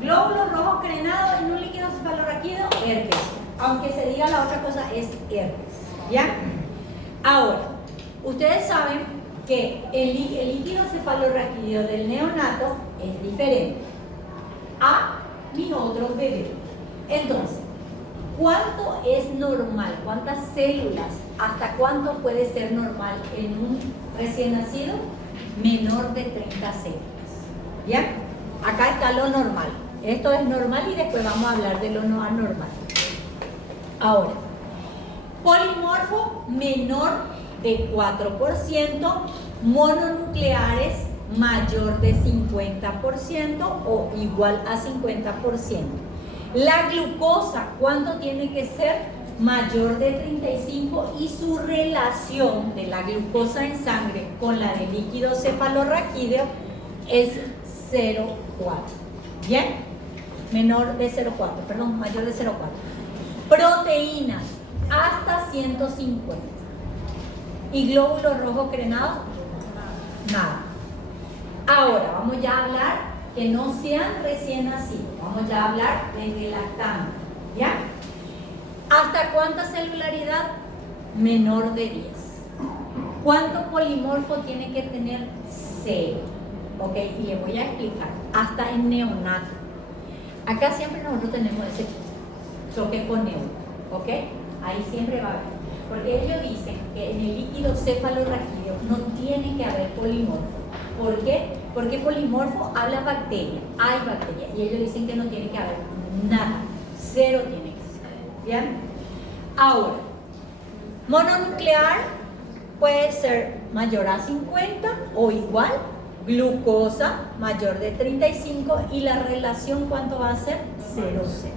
Glóbulos rojos crenados en un líquido cefalorraquídeo, herpes. Aunque se diga la otra cosa, es herpes. ¿Ya? Ahora, ustedes saben que el líquido cefalorraquídeo del neonato es diferente a mis otros bebés. Entonces, ¿cuánto es normal? ¿Cuántas células? ¿Hasta cuánto puede ser normal en un recién nacido? Menor de 30 células. ¿Ya? Acá está lo normal. Esto es normal y después vamos a hablar de lo no anormal. Ahora, polimorfo menor de 4%, mononucleares mayor de 50% o igual a 50%. La glucosa, ¿cuánto tiene que ser? Mayor de 35 y su relación de la glucosa en sangre con la de líquido cefalorraquídeo es 0,4. ¿Bien? Menor de 0,4, perdón, mayor de 0,4. Proteínas hasta 150. ¿Y glóbulos rojos crenados? Nada. Ahora vamos ya a hablar que no sean recién nacidos. Vamos ya a hablar desde lactante. ¿Ya? ¿Hasta cuánta celularidad? Menor de 10. ¿Cuánto polimorfo tiene que tener? 0. ¿Ok? Y le voy a explicar. Hasta en neonato. Acá siempre nosotros tenemos ese choque con neuro. ¿Ok? Ahí siempre va a haber. Porque ellos dicen que en el líquido cefalorraquídeo no tiene que haber polimorfo. ¿Por qué? Porque polimorfo habla bacteria, hay bacteria. Y ellos dicen que no tiene que haber nada. 0 tiene que ser. ¿Bien? Ahora, mononuclear puede ser mayor a 50 o igual. Glucosa mayor de 35 y la relación ¿cuánto va a ser? 0,6.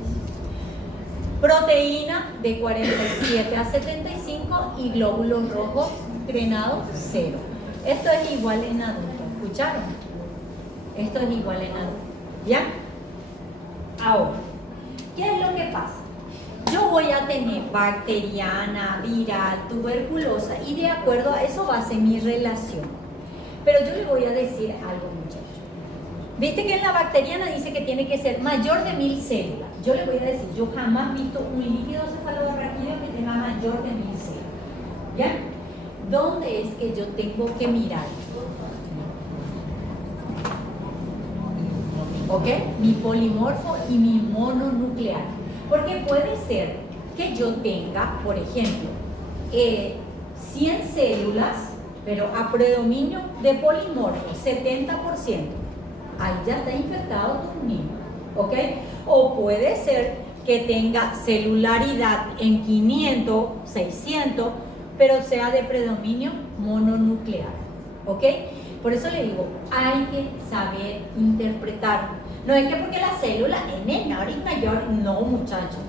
Proteína de 47 a 75 y glóbulos rojos crenados 0. Esto es igual en adulto, ¿escucharon? Esto es igual en adulto, ¿ya? Ahora, ¿qué es lo que pasa? Yo voy a tener bacteriana, viral, tuberculosa y de acuerdo a eso va a ser mi relación. Pero yo le voy a decir algo, muchachos. Viste que en la bacteriana dice que tiene que ser mayor de 1000 células. Yo le voy a decir, yo jamás he visto un líquido cefalorraquídeo que tenga mayor de 1000 células. ¿Ya? ¿Dónde es que yo tengo que mirar? ¿Ok? Mi polimorfo y mi mononuclear. Porque puede ser que yo tenga, por ejemplo, 100 células, pero a predominio de polimorfo, 70%. Ahí ya está infectado tu niño, ¿ok? O puede ser que tenga celularidad en 500, 600, pero sea de predominio mononuclear, ¿ok? Por eso le digo, hay que saber interpretar. No es que porque la célula es menor y mayor, no, muchachos.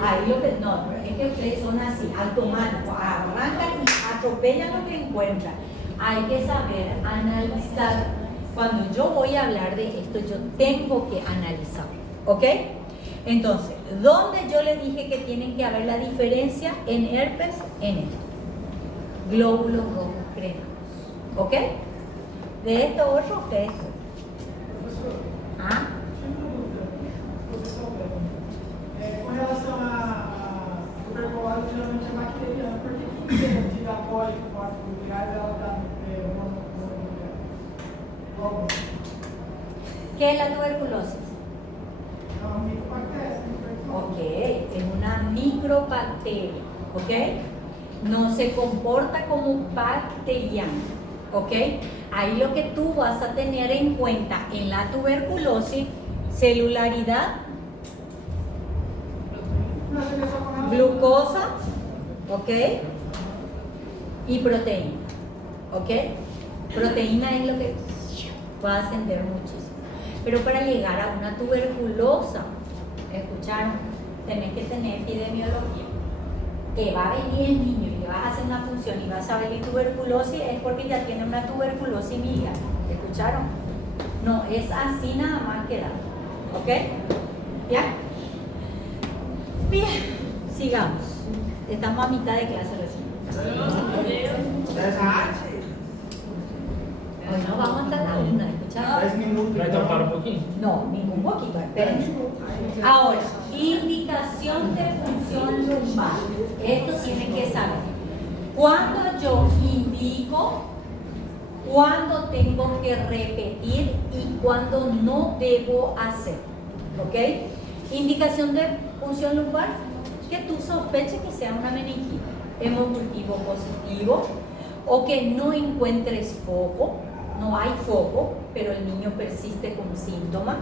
Ahí lo que, no, es que ustedes son así, automáticos, arrancan y atropellan lo que encuentran. Hay que saber analizar. Cuando yo voy a hablar de esto, yo tengo que analizar, ¿ok? Entonces, ¿dónde yo le dije que tienen que haber la diferencia en herpes? En esto. Glóbulos rojos crenados, ¿ok? De esto otro, ustedes. ¿Ah? Com relação a tuberculose, geralmente é bacteriana. Por que tira a cólica com as nucleares ela está mononuclear? ¿Qué es la tuberculosis? É uma micobactéria. Ok, es una microbacteria, ¿ok? No se comporta como bacteriana, ¿ok? Ahí lo que tú vas a tener en cuenta en la tuberculosis, celularidad, glucosa, ¿ok? Y proteína, ¿ok? Proteína es lo que va a ascender muchísimo. Pero para llegar a una tuberculosa, ¿escucharon? Tenés que tener epidemiología. Que va a venir el niño y le vas a hacer una función y vas a venir tuberculosis, es porque ya tiene una tuberculosis mía. ¿Escucharon? No, es así nada más que da. ¿Ok? ¿Ya? Bien, sigamos. Estamos a mitad de clase recién. Bueno, vamos hasta la 1, ¿escucharon? 10 minutos. Vai topar um pouquinho? No, ningún poquito, espérenme. Ahora, indicación de función lumbar. Esto tienen que saber. Cuando yo indico, cuando tengo que repetir y cuando no debo hacer. ¿Ok? Indicación de función lumbar, que tú sospeches que sea una meningitis, hemocurtivo positivo, o que no encuentres foco. No hay foco, pero el niño persiste con síntomas.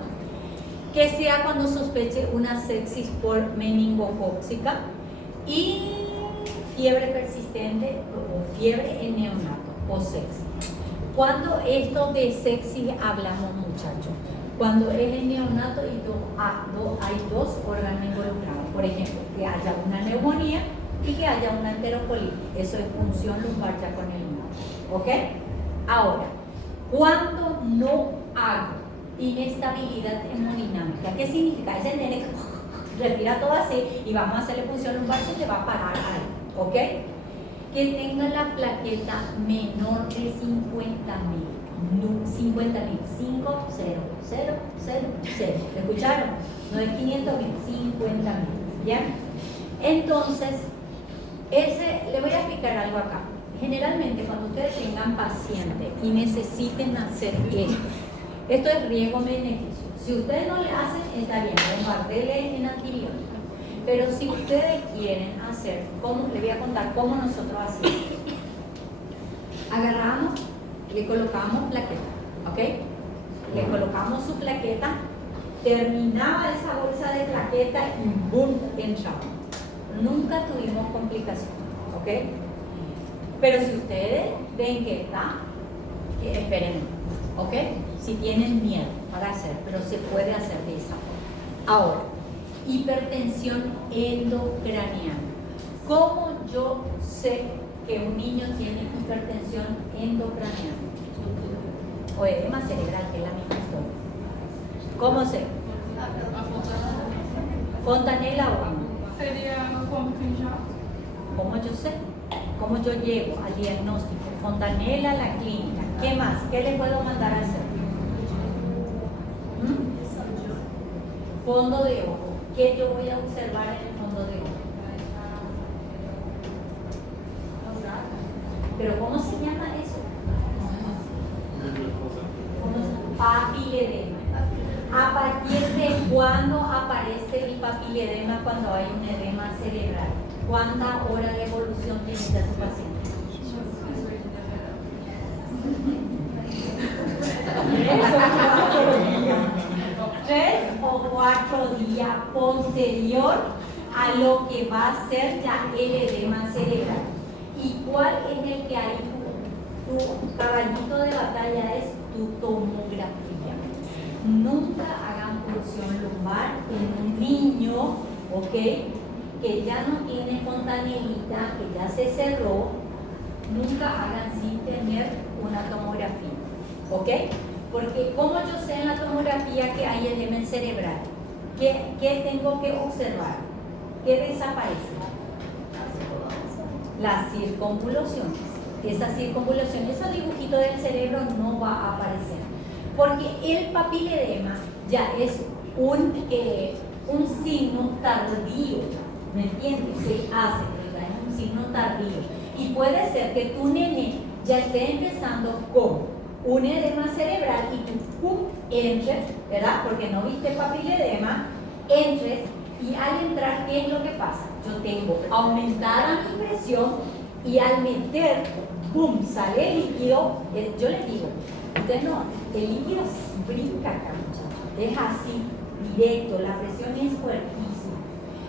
Que sea cuando sospeche una sepsis por meningocócica y fiebre persistente o fiebre en neonato o sepsis. Cuando esto de sepsis hablamos, muchachos, cuando es en neonato y hay dos órganos involucrados. Por ejemplo, que haya una neumonía y que haya una enterocolitis. Eso es función lumbar ya con el niño. ¿Ok? Ahora, cuando no hago inestabilidad hemodinámica, ¿qué significa? Ese nene respira todo así y vamos a hacerle función lumbar y se va a parar ahí, ¿ok? Que tenga la plaqueta menor de 50.000, 5, 0, 0, 0, 0. ¿Escucharon? No es 500.000, 50.000. ¿Bien? Entonces, le voy a explicar algo acá. Generalmente, cuando ustedes tengan paciente y necesiten hacer esto es riesgo-beneficio. Si ustedes no le hacen, está bien, bombardearle en antibiótico. Pero si ustedes quieren hacer, les voy a contar cómo nosotros hacemos. Agarramos, le colocamos plaqueta, ¿ok? Le colocamos su plaqueta, terminaba esa bolsa de plaqueta y ¡boom! Entraba. Nunca tuvimos complicaciones, ¿ok? Pero si ustedes ven que está, esperen, ¿ok? Si tienen miedo para hacer, pero se puede hacer de esa forma. Ahora, hipertensión endocraniana. ¿Cómo yo sé que un niño tiene hipertensión endocraniana? O edema cerebral, que es la misma historia. ¿Cómo sé? Fontanella o Sería como finjar. ¿cómo yo sé? ¿Cómo yo llego al diagnóstico? Fontanella, la clínica. ¿Qué más? ¿Qué le puedo mandar a hacer? Fondo de ojo. ¿Qué yo voy a observar en el fondo de ojo? ¿Pero cómo se llama eso? Papiledema. ¿A partir de cuándo aparece el papiledema cuando hay un edema cerebral? ¿Cuánta hora de evolución tiene ya tu paciente? 3 o 4 días posterior a lo que va a ser ya el edema cerebral. ¿Y cuál es el que hay? Tu caballito de batalla es tu tomografía. Nunca hagan punción lumbar en un niño, ¿ok? Que ya no tiene fontanelita, que ya se cerró. Nunca hagan sin tener una tomografía, ¿ok? Porque como yo sé en la tomografía que hay edema cerebral, ¿qué tengo que observar? ¿Qué desaparece? Las circunvulaciones. Esa circunvulación, ese dibujito del cerebro no va a aparecer. Porque el papiledema ya es un signo tardío, ¿me entiendes? Se hace, ¿verdad? Es un signo tardío. Y puede ser que tu nene ya esté empezando con un edema cerebral y tú entres, ¿verdad? Porque no viste papiledema, entres y al entrar, ¿qué es lo que pasa? Yo tengo aumentada mi presión y al meter, ¡pum!, sale el líquido. Yo les digo, ustedes no, el líquido brinca acá, muchachos, es así, directo, la presión es fuertísima.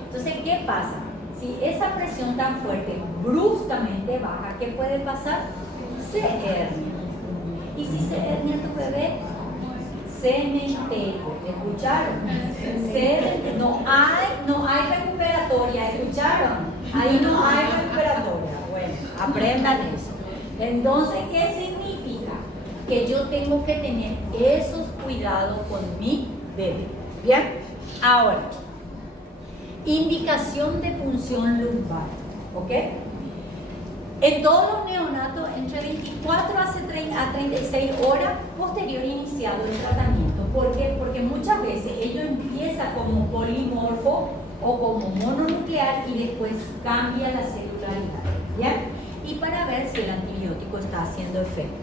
Entonces, ¿qué pasa? Si esa presión tan fuerte bruscamente baja, ¿qué puede pasar? Se hernia. Y si se hernia tu bebé, cementerio. ¿Escucharon? No hay recuperatoria. ¿Escucharon? Ahí no hay recuperatoria. Bueno, aprendan eso. Entonces, ¿qué significa? Que yo tengo que tener esos cuidados con mi bebé. ¿Bien? Ahora, indicación de punción lumbar. ¿Ok? En todos los neonatos, entre 24 a 36 horas posterior iniciado el tratamiento. ¿Por qué? Porque muchas veces ello empieza como polimorfo o como mononuclear y después cambia la celularidad. ¿Ya? Y para ver si el antibiótico está haciendo efecto.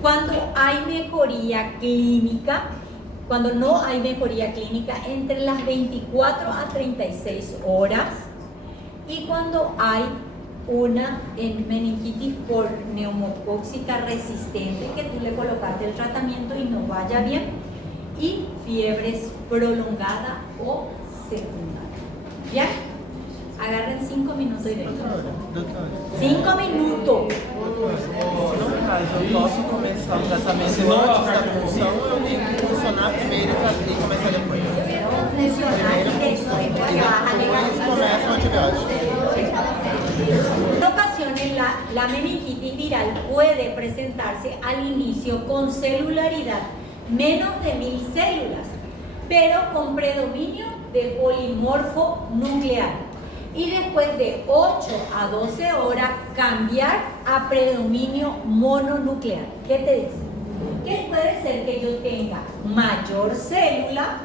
Cuando hay mejoría clínica, cuando no hay mejoría clínica, entre las 24 a 36 horas, y cuando hay una meningitis por neumocóxica resistente, que tú le colocaste el tratamiento y no vaya bien, y fiebres prolongada o secundaria. ¿Ya? Agarren 5 minutos y ven. Doutora, 5 minutos. no caso, eu posso começar o tratamento antes da punção ou eu tenho que funcionar primeiro e começar depois? Funcionar directo, porque vas a Depois começa o antibiótico. En ocasiones la meningitis viral puede presentarse al inicio con celularidad menos de 1000 células, pero con predominio de polimorfo nuclear. Y después de 8 a 12 horas cambiar a predominio mononuclear. ¿Qué te dice? Que puede ser que yo tenga menor célula,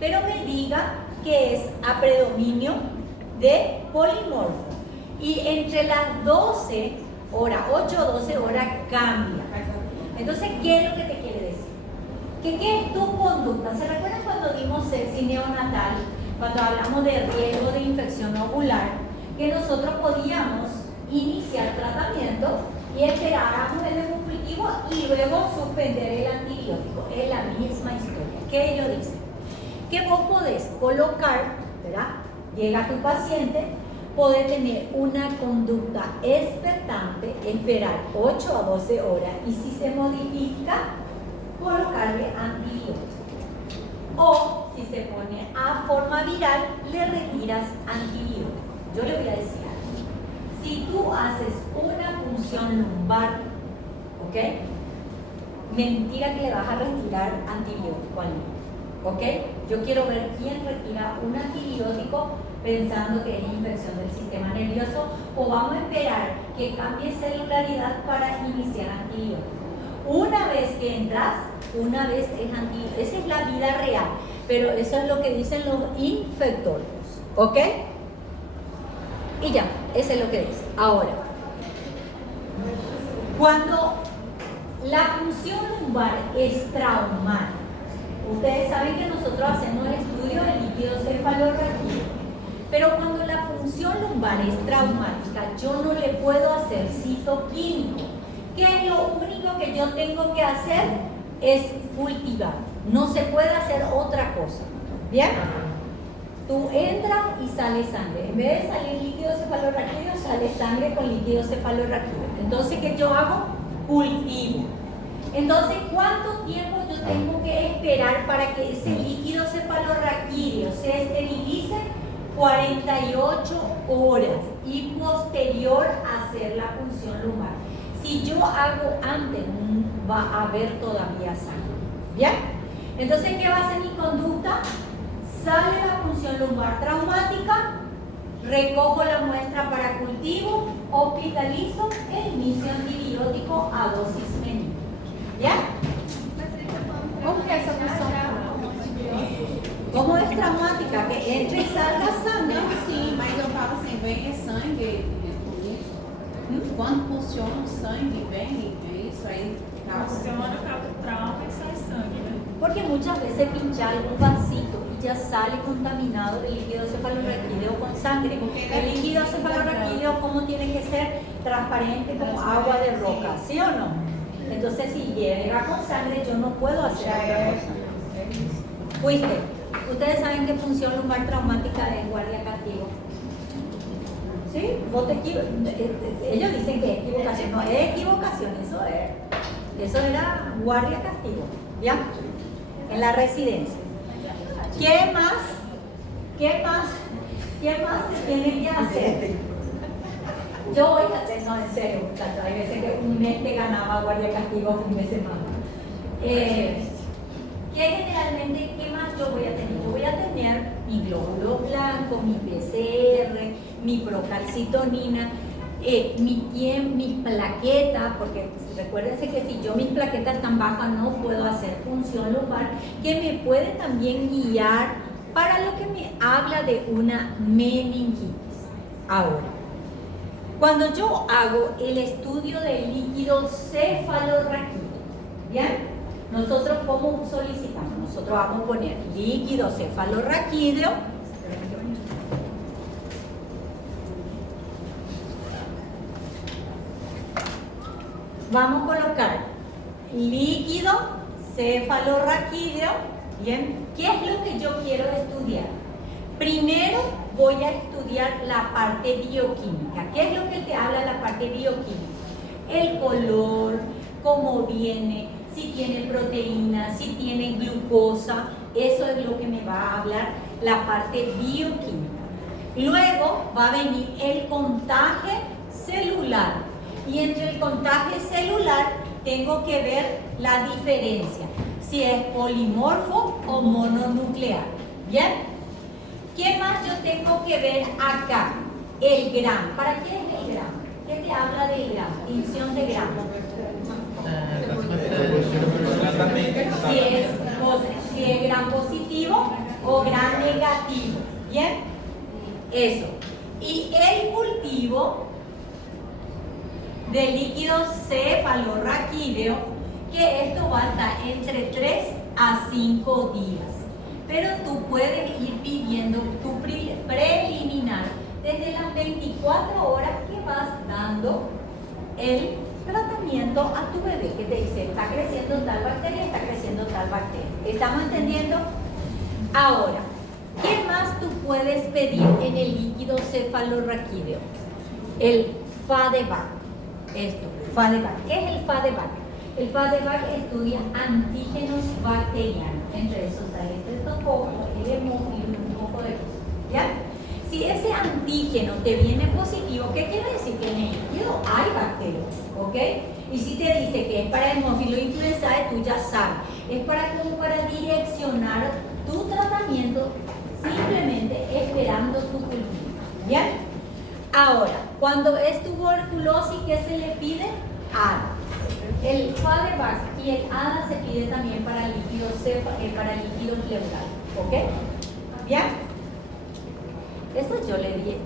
pero me diga que es a predominio de polimorfo. Y entre las 12 horas, 8 o 12 horas cambia. Entonces, ¿qué es lo que te quiere decir? Que ¿qué es tu conducta? ¿Se recuerdan cuando dimos sexy neonatal? Cuando hablamos de riesgo de infección ovular, que nosotros podíamos iniciar tratamiento y esperáramos el cultivo y luego suspender el antibiótico. Es la misma historia. ¿Qué ellos dicen? Que vos podés colocar, ¿verdad? Llega tu paciente, puede tener una conducta expectante, esperar 8 a 12 horas y si se modifica, colocarle antibiótico. O si se pone a forma viral, le retiras antibiótico. Yo le voy a decir algo. Si tú haces una punción lumbar, ¿ok? Mentira que le vas a retirar antibiótico al niño, ¿ok? Yo quiero ver quién retira un antibiótico pensando que es infección del sistema nervioso o vamos a esperar que cambie celularidad para iniciar antibiótico. Una vez que entras, una vez es antibiótico. Esa es la vida real, pero eso es lo que dicen los infectólogos, ¿ok? Y ya, eso es lo que dice. Ahora, cuando la punción lumbar es traumática, ustedes saben que nosotros hacemos el estudio del líquido cefalorraquídeo, pero cuando la punción lumbar es traumática, yo no le puedo hacer citoquímico. ¿Qué es lo único que yo tengo que hacer? Es cultivar. No se puede hacer otra cosa. ¿Bien? Tú entras y sale sangre. En vez de salir líquido cefalorraquídeo, sale sangre con líquido cefalorraquídeo. Entonces, ¿qué yo hago? Cultivo. Entonces, ¿cuánto tiempo yo tengo que esperar para que ese líquido cefalorraquídeo se esterilice? 48 horas y posterior a hacer la punción lumbar. Si yo hago antes, va a haber todavía sangre. ¿Bien? Entonces, ¿qué va a ser mi conducta? Sale la punción lumbar traumática, recojo la muestra para cultivo, hospitalizo e inicio antibiótico a dosis mínima. ¿Ya? Como que é essa função? ¿Cómo es traumática? Que entre y salga sangre. Não, sim, mas eu falo assim, vem sangue quando funciona o sangue, vem, é isso aí. Funciona, causa trauma e sai sangue, né? Porque muchas veces pincha algún vasito y ya sale contaminado el líquido cefalorraquídeo con sangre. El líquido cefalorraquídeo, ¿cómo tiene que ser? Transparente como agua de roca, ¿sí o no? Entonces, si llega con sangre, yo no puedo hacer otra cosa. Fuiste. Ustedes saben que función lumbar traumática es guardia castigo. ¿Sí? Vos te ellos dicen que es equivocación. No es equivocación, eso era guardia castigo. ¿Ya? En la residencia. ¿Qué más tienen que hacer? Yo voy a hacer, no, en serio, muchachos, hay veces que un mes te ganaba guardia castigo fin de semana. ¿Qué generalmente, qué más yo voy a tener? Yo voy a tener mi glóbulo blanco, mi PCR, mi procalcitonina, mis plaquetas, porque recuérdense que si yo mis plaquetas están bajas no puedo hacer punción lumbar, que me puede también guiar para lo que me habla de una meningitis. Ahora, cuando yo hago el estudio del líquido cefalorraquídeo, ¿bien? Nosotros, ¿cómo solicitamos? Nosotros vamos a poner líquido cefalorraquídeo. Vamos a colocar líquido cefalorraquídeo. Bien, ¿qué es lo que yo quiero estudiar? Primero voy a estudiar la parte bioquímica. ¿Qué es lo que te habla la parte bioquímica? El color, cómo viene, si tiene proteína, si tiene glucosa, eso es lo que me va a hablar la parte bioquímica. Luego va a venir el contagio celular y entre el contagio celular tengo que ver la diferencia, si es polimorfo o mononuclear. ¿Bien? ¿Qué más yo tengo que ver acá? El gramo. ¿Para qué es el gramo? ¿Qué te habla del gramo? Tinción de gramo. Si es gram positivo o o gran negativo. ¿Bien? Eso. Y el cultivo del líquido cefalorraquídeo, que esto va a estar entre 3 a 5 días. Pero tú puedes ir pidiendo tu preliminar desde las 24 horas que vas dando el tratamiento a tu bebé, que te dice, está creciendo tal bacteria, está creciendo tal bacteria. ¿Estamos entendiendo? Ahora, ¿qué más tú puedes pedir en el líquido cefalorraquídeo? El FADEVAC. Esto, FADEVAC. ¿Qué es el FADEVAC? El FADEVAC estudia antígenos bacterianos, entre esos hay el estreptococo, el hemófilo y un poco de cosas. ¿Ya? Si ese antígeno te viene positivo, ¿qué quiere decir? Que en el líquido hay bacterias, ¿ok? Y si te dice que es para hemófilo influenzae, tú ya sabes. Es para direccionar tu tratamiento, simplemente esperando tu cultivo. ¿Ya? Ahora, cuando es tuberculosis, ¿qué se le pide? ADA. El FADEVAC y el ADA se pide también para líquidos pleurales. ¿Ok? ¿Bien? Eso yo le dije.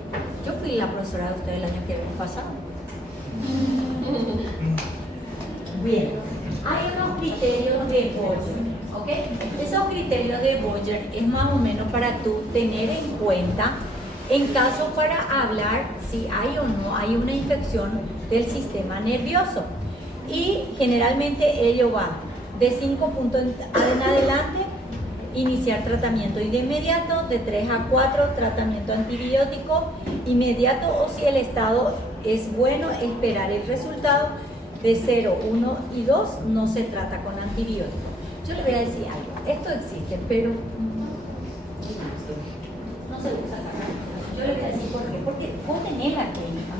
Yo fui la profesora de ustedes el año que viene pasado. Bien. Hay unos criterios de Boyer. ¿Ok? Esos criterios de Boyer es más o menos para tú tener en cuenta en caso para hablar si hay o no hay una infección del sistema nervioso. Y generalmente ello va de 5 puntos en adelante, iniciar tratamiento y de inmediato, de 3 a 4 tratamiento antibiótico inmediato, o si el estado es bueno, esperar el resultado. De 0, 1 y 2 no se trata con antibiótico. Yo le voy a decir algo, esto existe, pero no se usa acá. Yo le voy a decir por qué, porque vos tenés la clínica,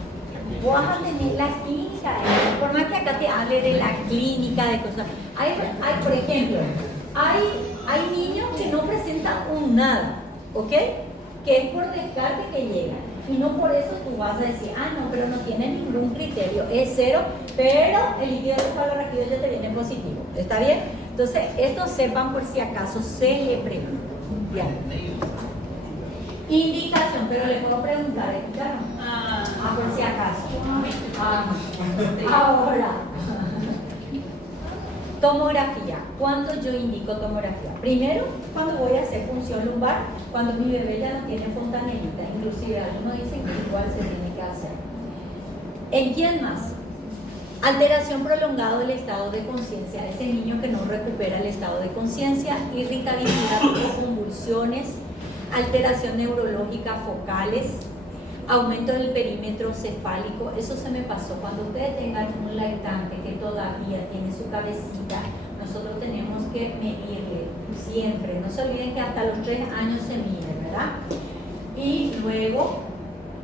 vos vas a tener la clínica, por más que acá te hable de la clínica, de cosas, hay por ejemplo, hay niños que no presentan un nada, ¿ok? Que es por descarte que llegan. Y no por eso tú vas a decir, no, pero no tiene ningún criterio, es 0, pero el líquido cefalorraquídeo ya te viene positivo. ¿Está bien? Entonces, esto sepan por si acaso se le pregunta. Bien. Indicación, pero le puedo preguntar, ¿escucharon? Por si acaso. Ahora. Tomografía. ¿Cuándo yo indico tomografía? Primero, cuando voy a hacer función lumbar, cuando mi bebé ya no tiene fontanelita, inclusive algunos dicen que igual se tiene que hacer. ¿En quién más? Alteración prolongada del estado de conciencia, ese niño que no recupera el estado de conciencia, irritabilidad o convulsiones, alteración neurológica focales, aumento del perímetro cefálico. Eso se me pasó. Cuando ustedes tengan un lactante que todavía tiene su cabecita, nosotros tenemos que medirle siempre. No se olviden que hasta los 3 años se mide, ¿verdad? Y luego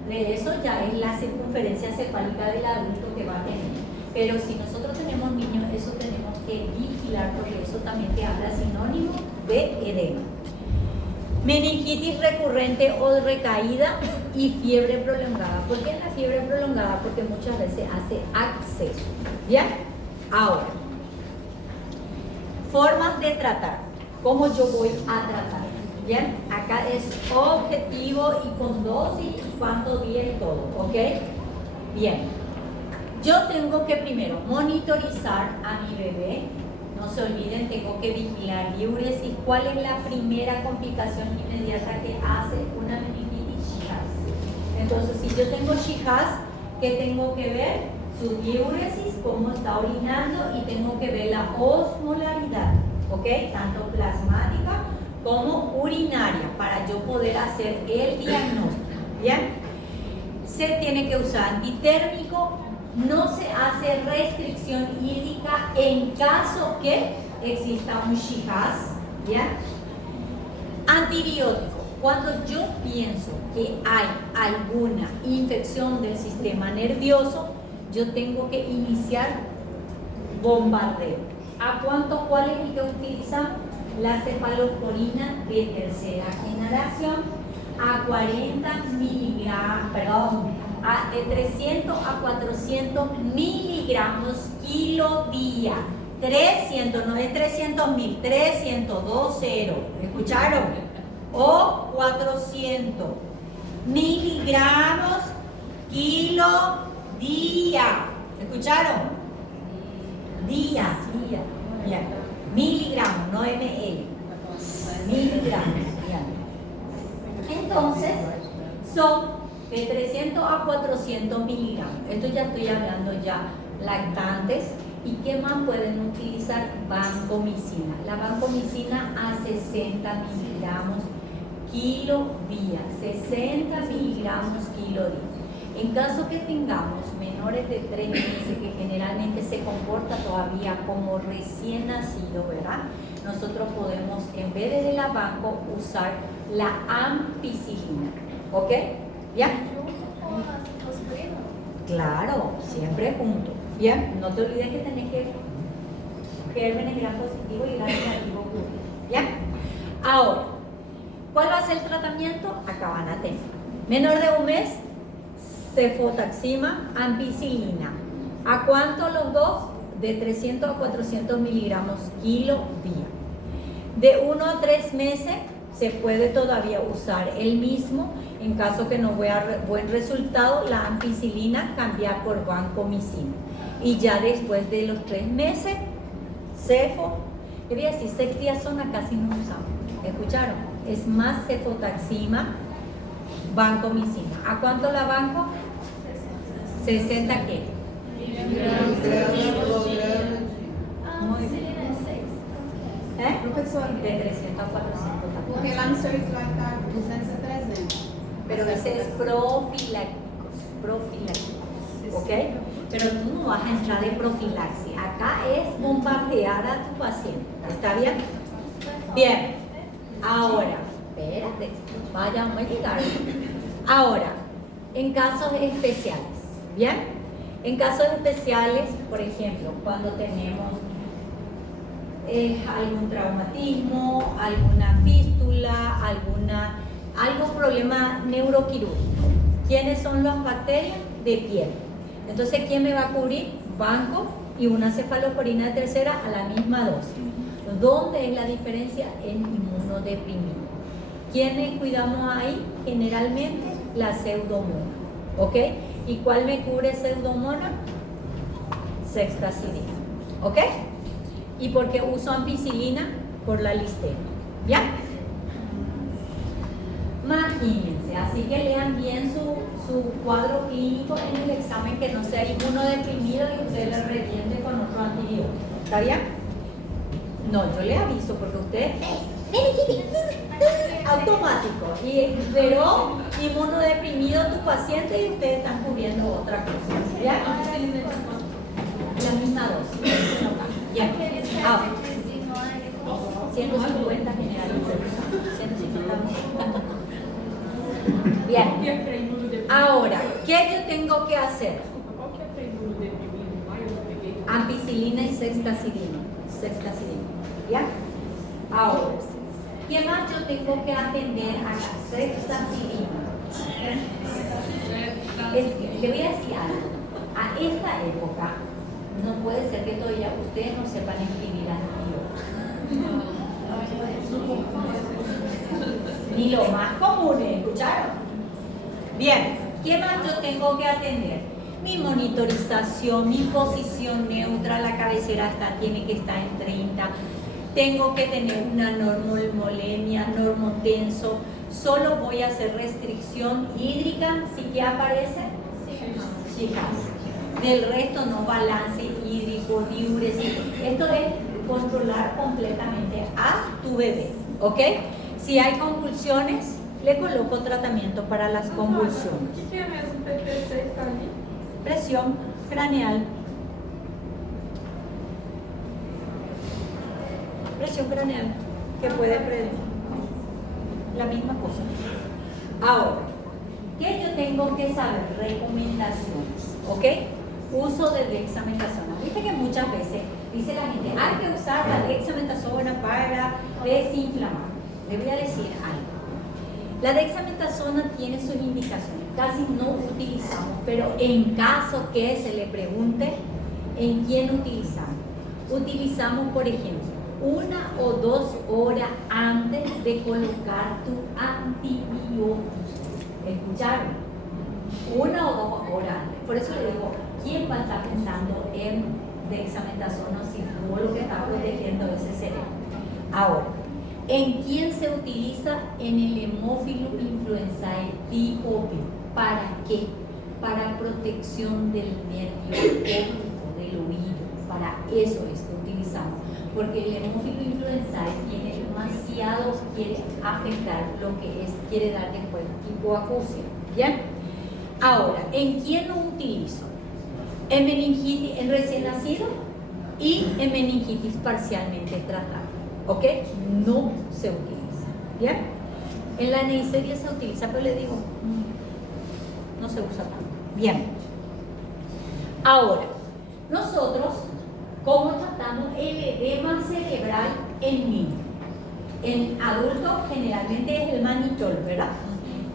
de eso ya es la circunferencia cefálica del adulto que va a tener. Pero si nosotros tenemos niños, eso tenemos que vigilar, porque eso también te habla sinónimo de edema. Meningitis recurrente o recaída y fiebre prolongada. ¿Por qué la fiebre prolongada? Porque muchas veces hace acceso. ¿Ya? Ahora, formas de tratar. ¿Cómo yo voy a tratar? ¿Bien? Acá es objetivo y con dosis y cuántos días y todo. ¿Ok? Bien. Yo tengo que primero monitorizar a mi bebé. No se olviden, tengo que vigilar diuresis. ¿Cuál es la primera complicación inmediata que hace una meningitis Shigas? Entonces, si yo tengo Shigas, ¿qué tengo que ver? Su diuresis, cómo está orinando, y tengo que ver la osmolaridad, ¿ok? Tanto plasmática como urinaria, para yo poder hacer el diagnóstico. ¿Bien? Se tiene que usar antitérmico. No se hace restricción hídrica en caso que exista un Shigas, ¿ya? Antibiótico. Cuando yo pienso que hay alguna infección del sistema nervioso, yo tengo que iniciar bombardeo. ¿Cuál es el que utilizamos? La cefalosporina de tercera generación a 40 miligramos, de 300 a 400 miligramos kilo día. 300, no es 300.000, 300, 2-0. ¿Escucharon? o 400 miligramos kilo día. ¿Escucharon? Día. Bien. Miligramos, no ml. Miligramos. Bien. Entonces, son de 300 a 400 miligramos. Esto ya estoy hablando ya lactantes. ¿Y qué más pueden utilizar? Vancomicina. La vancomicina a 60 miligramos kilo día. 60 miligramos kilo día. En caso que tengamos menores de 3 meses, que generalmente se comporta todavía como recién nacido, ¿verdad? Nosotros podemos, en vez de la vanco, usar la ampicilina. ¿Ok? ¿Ya? Claro, siempre junto. Bien, no te olvides que tenés que gérmenes gram positivo y gram negativo. Bien. Ahora, ¿cuál va a ser el tratamiento? Acá van a tener. Menor de un mes, cefotaxima, ampicilina. ¿A cuánto los dos? De 300 a 400 miligramos kilo día. De 1 a 3 meses se puede todavía usar el mismo. En caso que no vea buen resultado, la ampicilina cambiar por vancomicina. Y ya después de los 3 meses, cefo, yo voy a decir, ceftriaxona casi no usamos. ¿Escucharon? Es más cefotaxima, vancomicina. ¿A cuánto la banco? 60 qué? Muy bien. ¿Eh? Professor, De 300 a 400 porque también. lá no serviço vai estar 200 a 300. Pero ese es profilácticos, ¿ok? Pero tú no vas a entrar de profilaxis. Acá es bombardear a tu paciente. ¿Está bien? Bien. Ahora, espérate, vayamos a llegar. Ahora, en casos especiales, ¿bien? En casos especiales, por ejemplo, cuando tenemos algún traumatismo, alguna fístula, algún problema neuroquirúrgico. ¿Quiénes son las bacterias? De piel. Entonces, ¿quién me va a cubrir? Banco y una cefalosporina de tercera a la misma dosis. ¿Dónde es la diferencia? En inmunodeprimido. ¿Quiénes cuidamos ahí? Generalmente la pseudomona. ¿Ok? ¿Y cuál me cubre pseudomona? Ceftazidima. ¿Ok? ¿Y por qué uso ampicilina? Por la listeria. ¿Ya? Imagínense, así que lean bien su cuadro clínico en el examen, que no sea inmunodeprimido y usted le reviente con otro antibiótico. ¿Está bien? No, yo le aviso porque usted automático. Pero inmunodeprimido tu paciente y ustedes están cubriendo otra cosa. ¿Ya? La misma dosis. Ya. Ahora, 150 generalmente. 150. Bien. Ahora, ¿qué yo tengo que hacer? Ampicilina y ceftazidima. ¿Ya? Ahora, ¿qué más yo tengo que atender a la ceftazidima? Le voy a decir algo. A esta época, no puede ser que todavía ustedes no sepan escribir antibióticos. Ni lo más común, ¿escucharon? Bien, ¿qué más yo tengo que atender? Mi monitorización, mi posición neutra, la cabecera tiene que estar en 30. Tengo que tener una normolmolemia, normotenso. Solo voy a hacer restricción hídrica, si que aparece. Sí, casi. Del resto no balance hídrico, diuresis. Esto es controlar completamente a tu bebé, ¿ok? Si hay convulsiones, le coloco tratamiento para las convulsiones. ¿Qué é mesmo PPC que está ali? Presión craneal. Presión craneal, que puede prevenir. La misma cosa. Ahora, ¿qué yo tengo que saber? Recomendaciones, ¿ok? Uso de dexametasona. Viste que muchas veces dice la gente, hay que usar la dexametasona para desinflamar. Le voy a decir algo. La dexametasona tiene sus indicaciones. Casi no utilizamos, pero en caso que se le pregunte en quién utilizamos. Utilizamos, por ejemplo, 1 o 2 horas antes de colocar tu antibiótico. ¿Escucharon? 1 o 2 horas antes. Por eso le digo, ¿quién va a estar pensando en dexametasona si todo lo que está protegiendo ese cerebro? Ahora, ¿en quién se utiliza? En el Haemophilus influenzae tipo B. ¿Para qué? Para protección del nervio óptico, del oído. Para eso es que utilizamos. Porque el Haemophilus influenzae tiene demasiado, quiere afectar lo que es, quiere dar después hipoacusia. ¿Ya? Ahora, ¿en quién lo utilizo? En meningitis en recién nacido y en meningitis parcialmente tratada. ¿Ok? No se utiliza. ¿Ya? En la Neisseria se utiliza, pero le digo, no se usa tanto. Bien. Ahora, nosotros, ¿cómo tratamos el edema cerebral en niños? En adultos generalmente es el manitol, ¿verdad?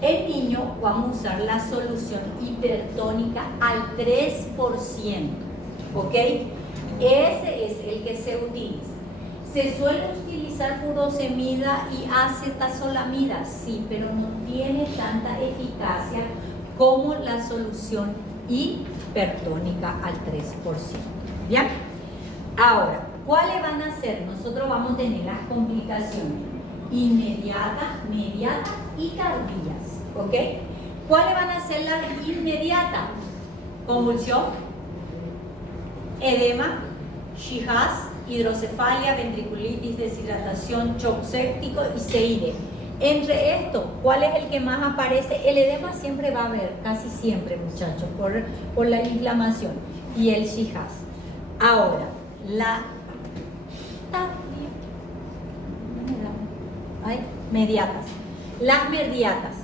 En niño vamos a usar la solución hipertónica al 3%, ¿ok? Ese es el que se utiliza. Se suele utilizar furosemida y acetazolamida, sí, pero no tiene tanta eficacia como la solución hipertónica al 3%. ¿Bien? Ahora, ¿cuáles van a ser? Nosotros vamos a tener las complicaciones inmediatas, mediatas y tardías. ¿Ok? ¿Cuáles van a ser las inmediatas? Convulsión, edema, Shihas, hidrocefalia, ventriculitis, deshidratación, shock séptico y CID. Entre estos, ¿cuál es el que más aparece? El edema siempre va a haber, casi siempre, muchachos, por la inflamación. Y el Shihas. Ahora, mediatas. Las mediatas.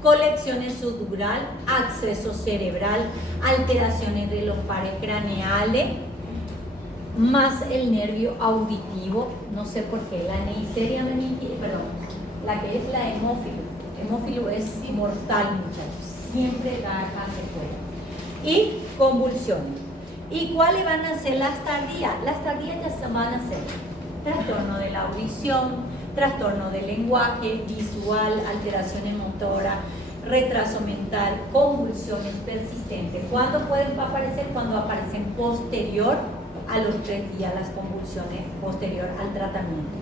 Colecciones subdural, acceso cerebral, alteraciones de los pares craneales, más el nervio auditivo, no sé por qué, la Neisseria meningitis, perdón, la que es la hemófilo. Hemófilo es mortal, muchachos, siempre da acá secuela. Y convulsiones. ¿Y cuáles van a ser las tardías? Las tardías ya se van a ser trastorno de la audición, trastorno del lenguaje, visual, alteraciones motoras, retraso mental, convulsiones persistentes. ¿Cuándo pueden aparecer? Cuando aparecen posterior a los 3 días las convulsiones, posterior al tratamiento.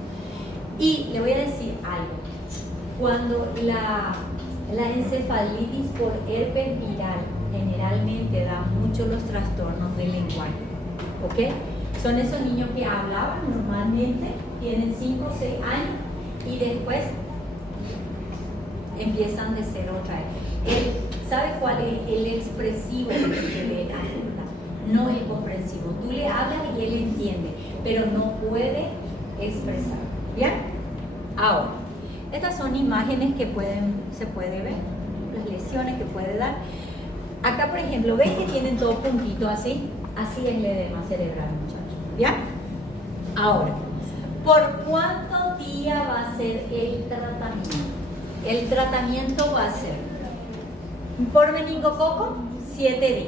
Y le voy a decir algo. Cuando la encefalitis por herpes viral generalmente da mucho los trastornos del lenguaje, ¿ok? Son esos niños que hablaban normalmente, tienen 5 o 6 años y después empiezan de cero otra vez. ¿Sabe cuál es el expresivo que le da? No el comprensivo. Tú le hablas y él entiende, pero no puede expresar. ¿Bien? Ahora, estas son imágenes que se puede ver, las lesiones que puede dar. Acá, por ejemplo, ¿ven que tienen dos puntitos así? Así es el edema cerebral, muchachos. ¿Ya? Ahora, ¿por cuántos días va a ser el tratamiento? El tratamiento va a ser por meningococo, 7 días.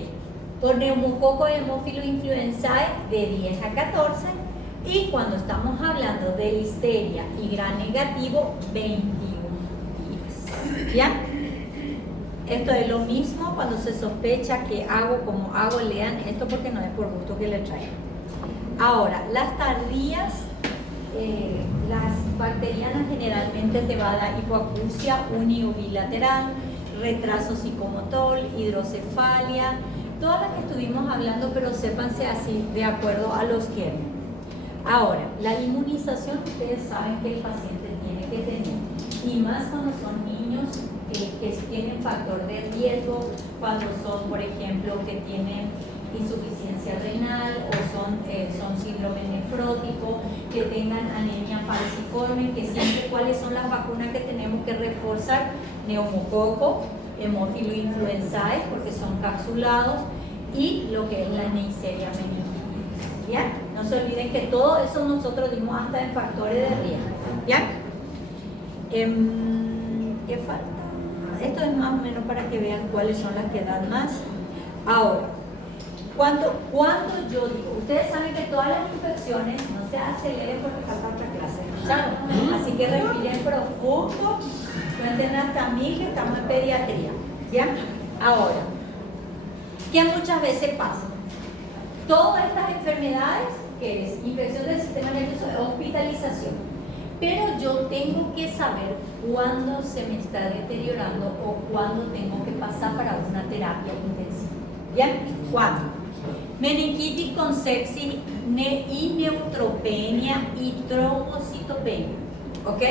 Por neumococo Haemophilus influenzae, de 10 a 14. Y cuando estamos hablando de listeria y gran negativo, 21 días. ¿Ya? Esto es lo mismo cuando se sospecha que hago como hago, lean esto porque no es por gusto que le traigo. Ahora, las tardías, las bacterianas generalmente te va a dar hipoacusia uni o bilateral, retraso psicomotor, hidrocefalia, todas las que estuvimos hablando, pero sépanse así de acuerdo a los gérmenes. Ahora, la inmunización, ustedes saben que el paciente tiene que tener, y más cuando son niños que tienen factor de riesgo, cuando son, por ejemplo, que tienen insuficiencia renal o son síndrome nefrótico, que tengan anemia falciforme, que siempre cuáles son las vacunas que tenemos que reforzar: neumococo, Haemophilus influenzae, porque son capsulados, y lo que es la Neisseria meningitis. ¿Ya? No se olviden que todo eso nosotros dimos hasta en factores de riesgo. ¿Ya? ¿Qué falta? Esto es más o menos para que vean cuáles son las que dan más. Ahora, Cuando yo digo, ustedes saben que todas las infecciones no se aceleren porque falta otra clase, ¿escucharon? Así que respiren profundo, cuenten hasta 1000 que estamos en pediatría, ¿ya? Ahora, ¿qué muchas veces pasa? Todas estas enfermedades, que es infección del sistema nervioso, hospitalización, pero yo tengo que saber cuándo se me está deteriorando o cuándo tengo que pasar para una terapia intensiva, ¿bien? ¿Cuándo? Meningitis con sepsis y neutropenia y trombocitopenia, ¿ok?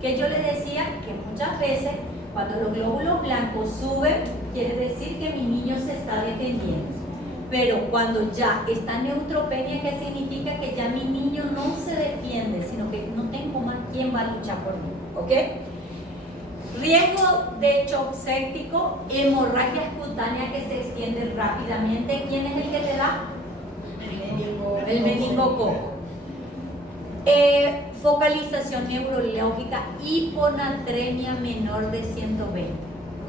Que yo les decía que muchas veces cuando los glóbulos blancos suben, quiere decir que mi niño se está defendiendo. Pero cuando ya está neutropenia, ¿qué significa? Que ya mi niño no se defiende, sino que no tengo más quién va a luchar por mí, ¿ok? Riesgo de shock séptico, hemorragia cutánea que se extiende rápidamente. ¿Quién es el que te da? El meningococo. Focalización neurológica, hiponatremia menor de 120.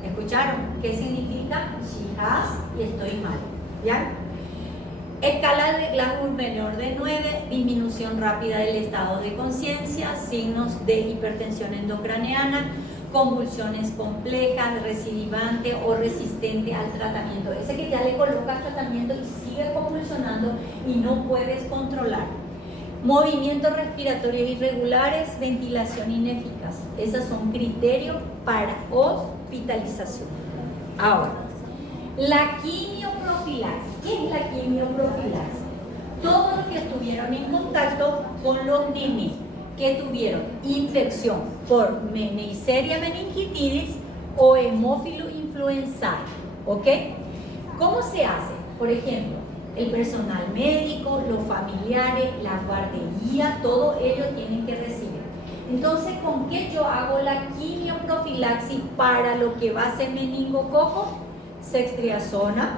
¿Escucharon? ¿Qué significa? She has y estoy mal. ¿Ya? Escala de Glasgow menor de 9, disminución rápida del estado de conciencia, signos de hipertensión endocraneana, convulsiones complejas, recidivante o resistente al tratamiento. Ese que ya le colocas tratamiento y sigue convulsionando y no puedes controlar. Movimientos respiratorios irregulares, ventilación ineficaz. Esos son criterios para hospitalización. Ahora, la quimioprofilaxis. ¿Qué es la quimioprofilaxis? Todos los que estuvieron en contacto con los niños que tuvieron infección por Neisseria meningitidis o hemófilo influenzae, ¿ok? ¿Cómo se hace? Por ejemplo, el personal médico, los familiares, la guardería, todos ellos tienen que recibir. Entonces, ¿con qué yo hago la quimioprofilaxis para lo que va a ser meningococo? Ceftriaxona,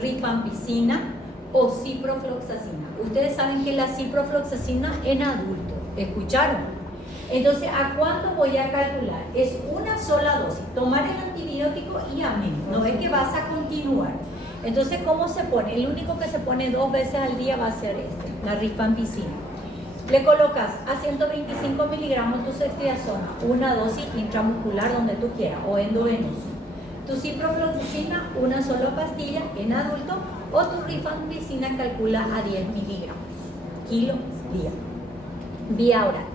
rifampicina o ciprofloxacina. Ustedes saben que la ciprofloxacina en adultos, ¿escucharon? Entonces, ¿a cuánto voy a calcular? Es una sola dosis, tomar el antibiótico y amén, no es que vas a continuar. Entonces, ¿cómo se pone? El único que se pone 2 veces al día va a ser la rifampicina. Le colocas a 125 miligramos tu ceftriaxona, una dosis intramuscular donde tú quieras, o endovenoso. Tu ciprofloxacina, una sola pastilla en adulto, o tu rifampicina calcula a 10 miligramos, kilo día, vía oral.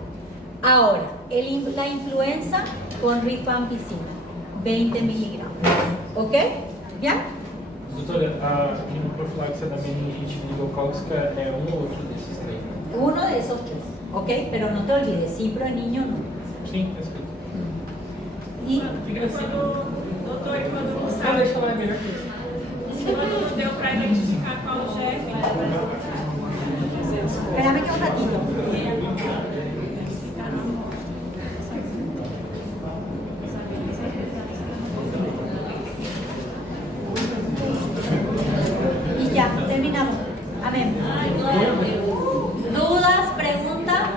Ahora, la influenza con rifampicina, 20 miligramos, ¿ok? ¿Ya? Doutora, a quimioprofilaxia da meningite meningocócica é um ou outro desses três, né? Uno de esos 3, ¿ok? Pero no te olvides, cipro en niño no. Sim, tá escrito. Y Que gracinha. Doutor, quando não Ah, sabe, deixa lá, é melhor que isso. quando não deu para identificar qual germe, espérame que un ratito. Y ya, terminamos. Amén. ¿Dudas? ¿Preguntas?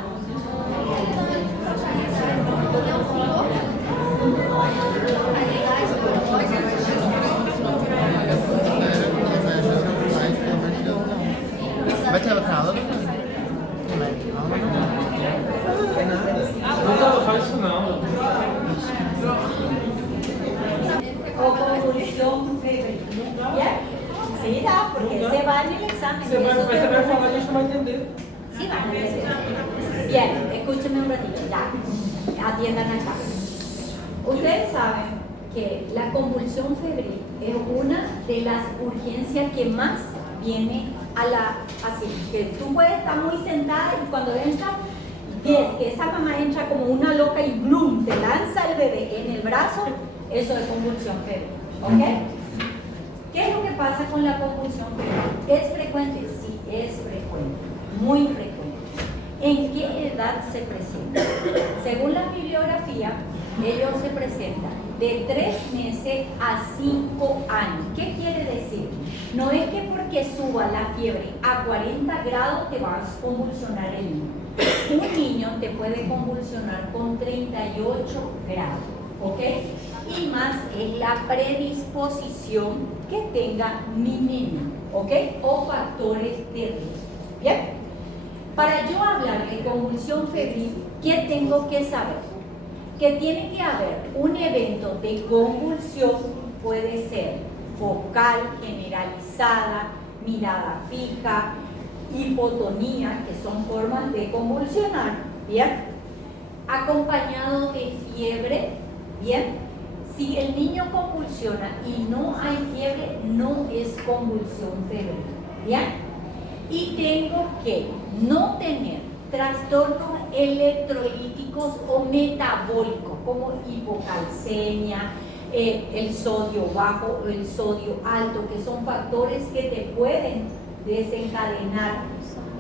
Vai ter outra aula? Não faz isso não. O convulsión febril. ¿Ya? Sí, da, porque se va en el examen. Você vai, Eso te mas você vai lo- falar, a gente não vai entender. Sí, van a entender. Bien, escúchenme un ratito, ya. Atiendan acá. Ustedes saben que la convulsión febril es una de las urgencias que más viene a así, que tú puedes estar muy sentada y cuando entra, ves que esa mamá entra como una loca y ¡blum! Te lanza el bebé en el brazo, eso es convulsión febril, ¿ok? ¿Qué es lo que pasa con la convulsión febril? ¿Es frecuente? Sí, es frecuente, muy frecuente. ¿En qué edad se presenta? Según la bibliografía, ellos se presentan de 3 meses a 5 años. ¿Qué quiere decir? No es que porque suba la fiebre a 40 grados te vas a convulsionar el niño. Un niño te puede convulsionar con 38 grados, ¿ok? Y más es la predisposición que tenga mi nena. ¿ok? O factores de riesgo. ¿Bien? Para yo hablar de convulsión febril, ¿qué tengo que saber? Que tiene que haber un evento de convulsión, puede ser focal, generalizada, mirada fija, hipotonía, que son formas de convulsionar, ¿bien? Acompañado de fiebre, ¿bien? Si el niño convulsiona y no hay fiebre, no es convulsión febril, ¿bien? Y tengo que no tener trastornos electrolíticos o metabólicos, como hipocalcemia, el sodio bajo o el sodio alto, que son factores que te pueden desencadenar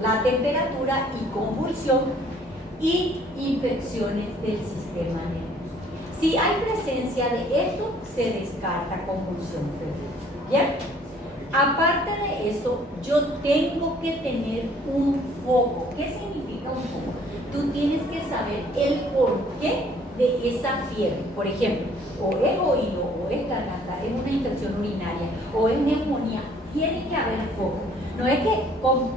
la temperatura y convulsión y infecciones del sistema nervioso. Si hay presencia de esto, se descarta convulsión febril. ¿Bien? Aparte de eso, yo tengo que tener un foco. ¿Qué significa un foco? Tú tienes que saber el porqué de esa fiebre. Por ejemplo, o es oído, o es garganta, es una infección urinaria, o es neumonía. Tiene que haber foco. No es que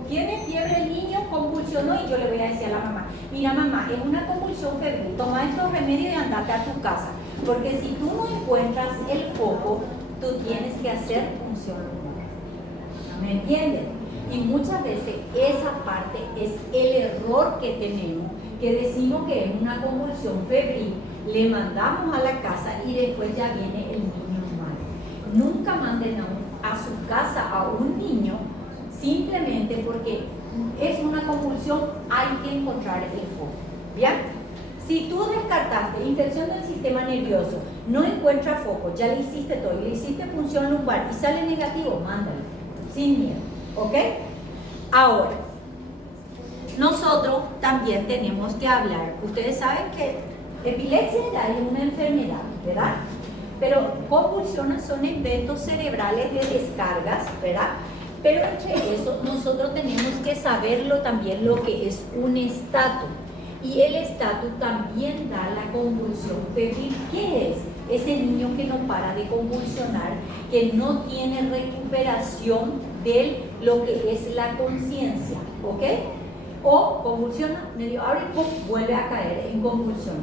tiene fiebre el niño, convulsionó y yo le voy a decir a la mamá, mira mamá, es una convulsión febril, toma estos remedios y andate a tu casa. Porque si tú no encuentras el foco, tú tienes que hacer función lunar. ¿Me entienden? Y muchas veces esa parte es el error que tenemos, que decimos que es una convulsión febril, le mandamos a la casa y después ya viene el niño mal. Nunca manden a su casa a un niño simplemente porque es una convulsión, hay que encontrar el foco. ¿Bien? Si tú descartaste infección del sistema nervioso, no encuentras foco, ya le hiciste todo, le hiciste función lumbar y sale negativo, mándalo, sin miedo. ¿Ok? Ahora, nosotros también tenemos que hablar. Ustedes saben que epilepsia ya es una enfermedad, ¿verdad? Pero convulsiones son eventos cerebrales de descargas, ¿verdad? Pero entre eso, nosotros tenemos que saberlo también lo que es un estatus. Y el estatus también da la convulsión febril. ¿Qué es? Ese niño que no para de convulsionar, que no tiene recuperación de lo que es la conciencia, ¿ok? O convulsiona, medio abre y ¡pum!, vuelve a caer en convulsión.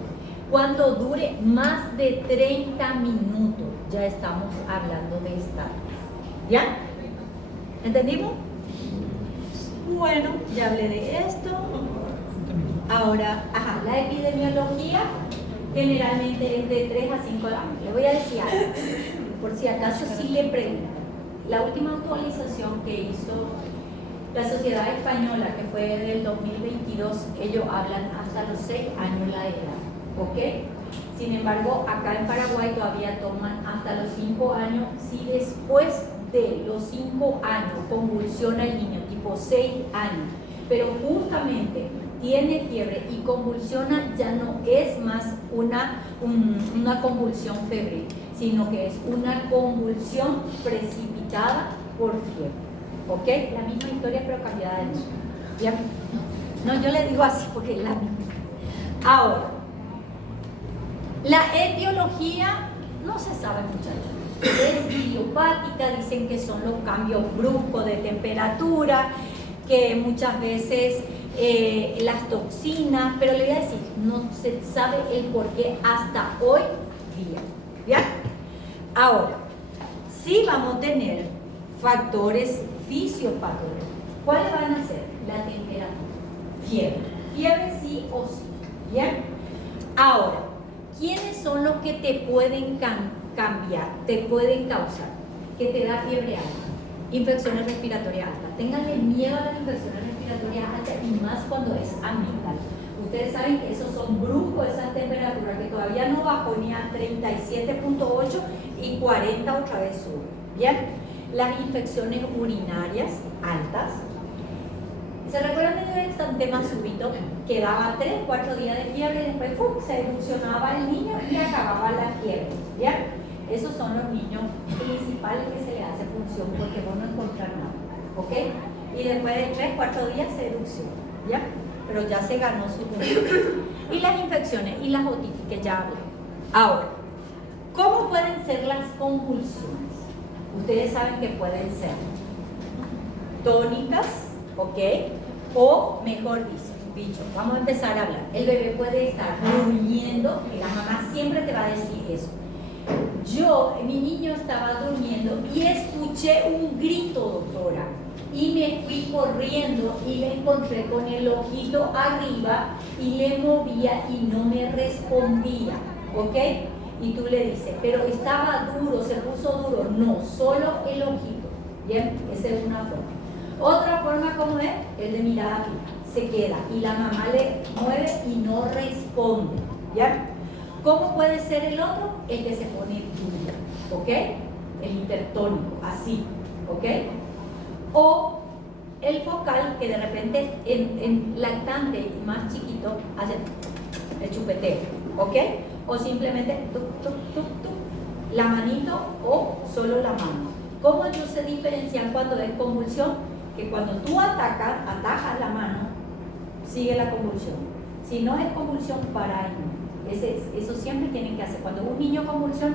Cuando dure más de 30 minutos, ya estamos hablando de estatus. ¿Ya? ¿Entendimos? Bueno, ya hablé de esto. Ahora, la epidemiología generalmente es de 3 a 5 años. Le voy a decir algo, por si acaso sí le preguntan. La última actualización que hizo la Sociedad Española, que fue del 2022, ellos hablan hasta los 6 años la edad, ¿ok? Sin embargo, acá en Paraguay todavía toman hasta los 5 años. Si después de los 5 años convulsiona el niño, tipo 6 años, pero justamente tiene fiebre y convulsiona, ya no es más una convulsión febril, sino que es una convulsión precipitada por fiebre. ¿Ok? La misma historia pero cambiada de nombre. ¿Ya? No, yo le digo así porque es la misma. Ahora, la etiología no se sabe, muchachos. Es idiopática, dicen que son los cambios bruscos de temperatura, que muchas veces las toxinas, pero le voy a decir, no se sabe el por qué hasta hoy día. ¿Bien? Ahora, sí vamos a tener factores fisiopatológicos. ¿Cuáles van a ser? La temperatura, fiebre. Fiebre sí o sí. ¿Bien? Ahora, ¿quiénes son los que te pueden cambiar, te pueden causar? Que te da fiebre alta, infecciones respiratorias altas. Ténganle miedo a las infecciones respiratorias altas y más cuando es amígdala. Ustedes saben que esos son bruscos, esas temperaturas que todavía no bajó ni a 37.8 y 40 otra vez sube. ¿Bien? Las infecciones urinarias altas. ¿Se recuerdan de un exantema súbito que daba 3-4 días de fiebre y después ¡pum!, se erupcionaba el niño y acababa la fiebre? ¿Bien? Esos son los niños principales que se le hace función porque vos no encontrás nada. ¿Ok? Y después de 3-4 días se erupciona. ¿Ya? Pero ya se ganó su función. Y las infecciones y las otitis que ya hablé. Ahora, ¿cómo pueden ser las convulsiones? Ustedes saben que pueden ser tónicas, ¿ok? O mejor dicho, vamos a empezar a hablar. El bebé puede estar durmiendo, y la mamá siempre te va a decir eso. Mi niño estaba durmiendo y escuché un grito, doctora, y me fui corriendo y me encontré con el ojito arriba y le movía y no me respondía, ¿ok? Y tú le dices, pero estaba duro, se puso duro. No, solo el ojito, ¿bien? Esa es una forma. Otra forma, ¿cómo es? El de mirada fija, se queda y la mamá le mueve y no responde, ¿ya? ¿Cómo puede ser el otro? El que se pone duro, ¿ok? El hipertónico, así, ¿ok? O el focal, que de repente en lactante y más chiquito hace el chupeteo, ¿ok? O simplemente tuc, tuc, tuc, tuc, la manito o solo la mano. ¿Cómo ellos se diferencian cuando es convulsión? Que cuando tú atajas la mano, sigue la convulsión. Si no es convulsión, para ahí no. Eso siempre tienen que hacer. Cuando un niño convulsión,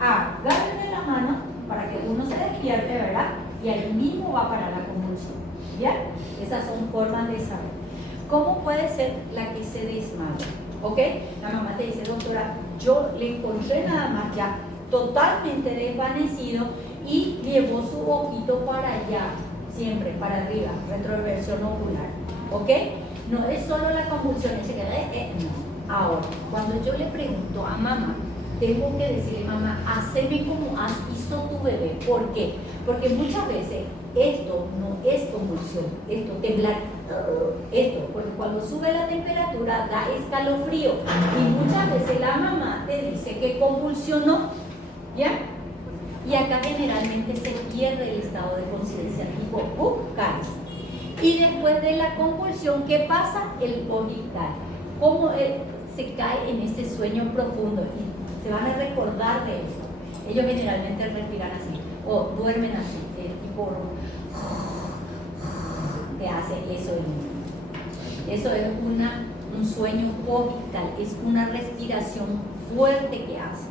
agárrenle la mano para que uno se despierte, ¿verdad? Y ahí mismo va para la convulsión. ¿Ya? Esas son formas de saber. ¿Cómo puede ser la que se desmaya? ¿Ok? La mamá te dice, doctora, yo le encontré nada más ya totalmente desvanecido y llevó su ojito para allá, siempre para arriba, retroversión ocular. ¿Ok? No es solo la convulsión, es que no. Ahora, cuando yo le pregunto a mamá, tengo que decirle, mamá, haceme como hizo tu bebé. ¿Por qué? Porque muchas veces esto no es convulsión, esto temblar, porque cuando sube la temperatura da escalofrío y muchas veces la mamá te dice que convulsionó, ¿ya? Y acá generalmente se pierde el estado de conciencia, tipo, caes. Y después de la convulsión, ¿qué pasa? El posictal. ¿Cómo se cae en ese sueño profundo? Y se van a recordar de eso. Ellos generalmente respiran así, o duermen así, tipo, que hace eso. Eso es un sueño posictal, es una respiración fuerte que hace.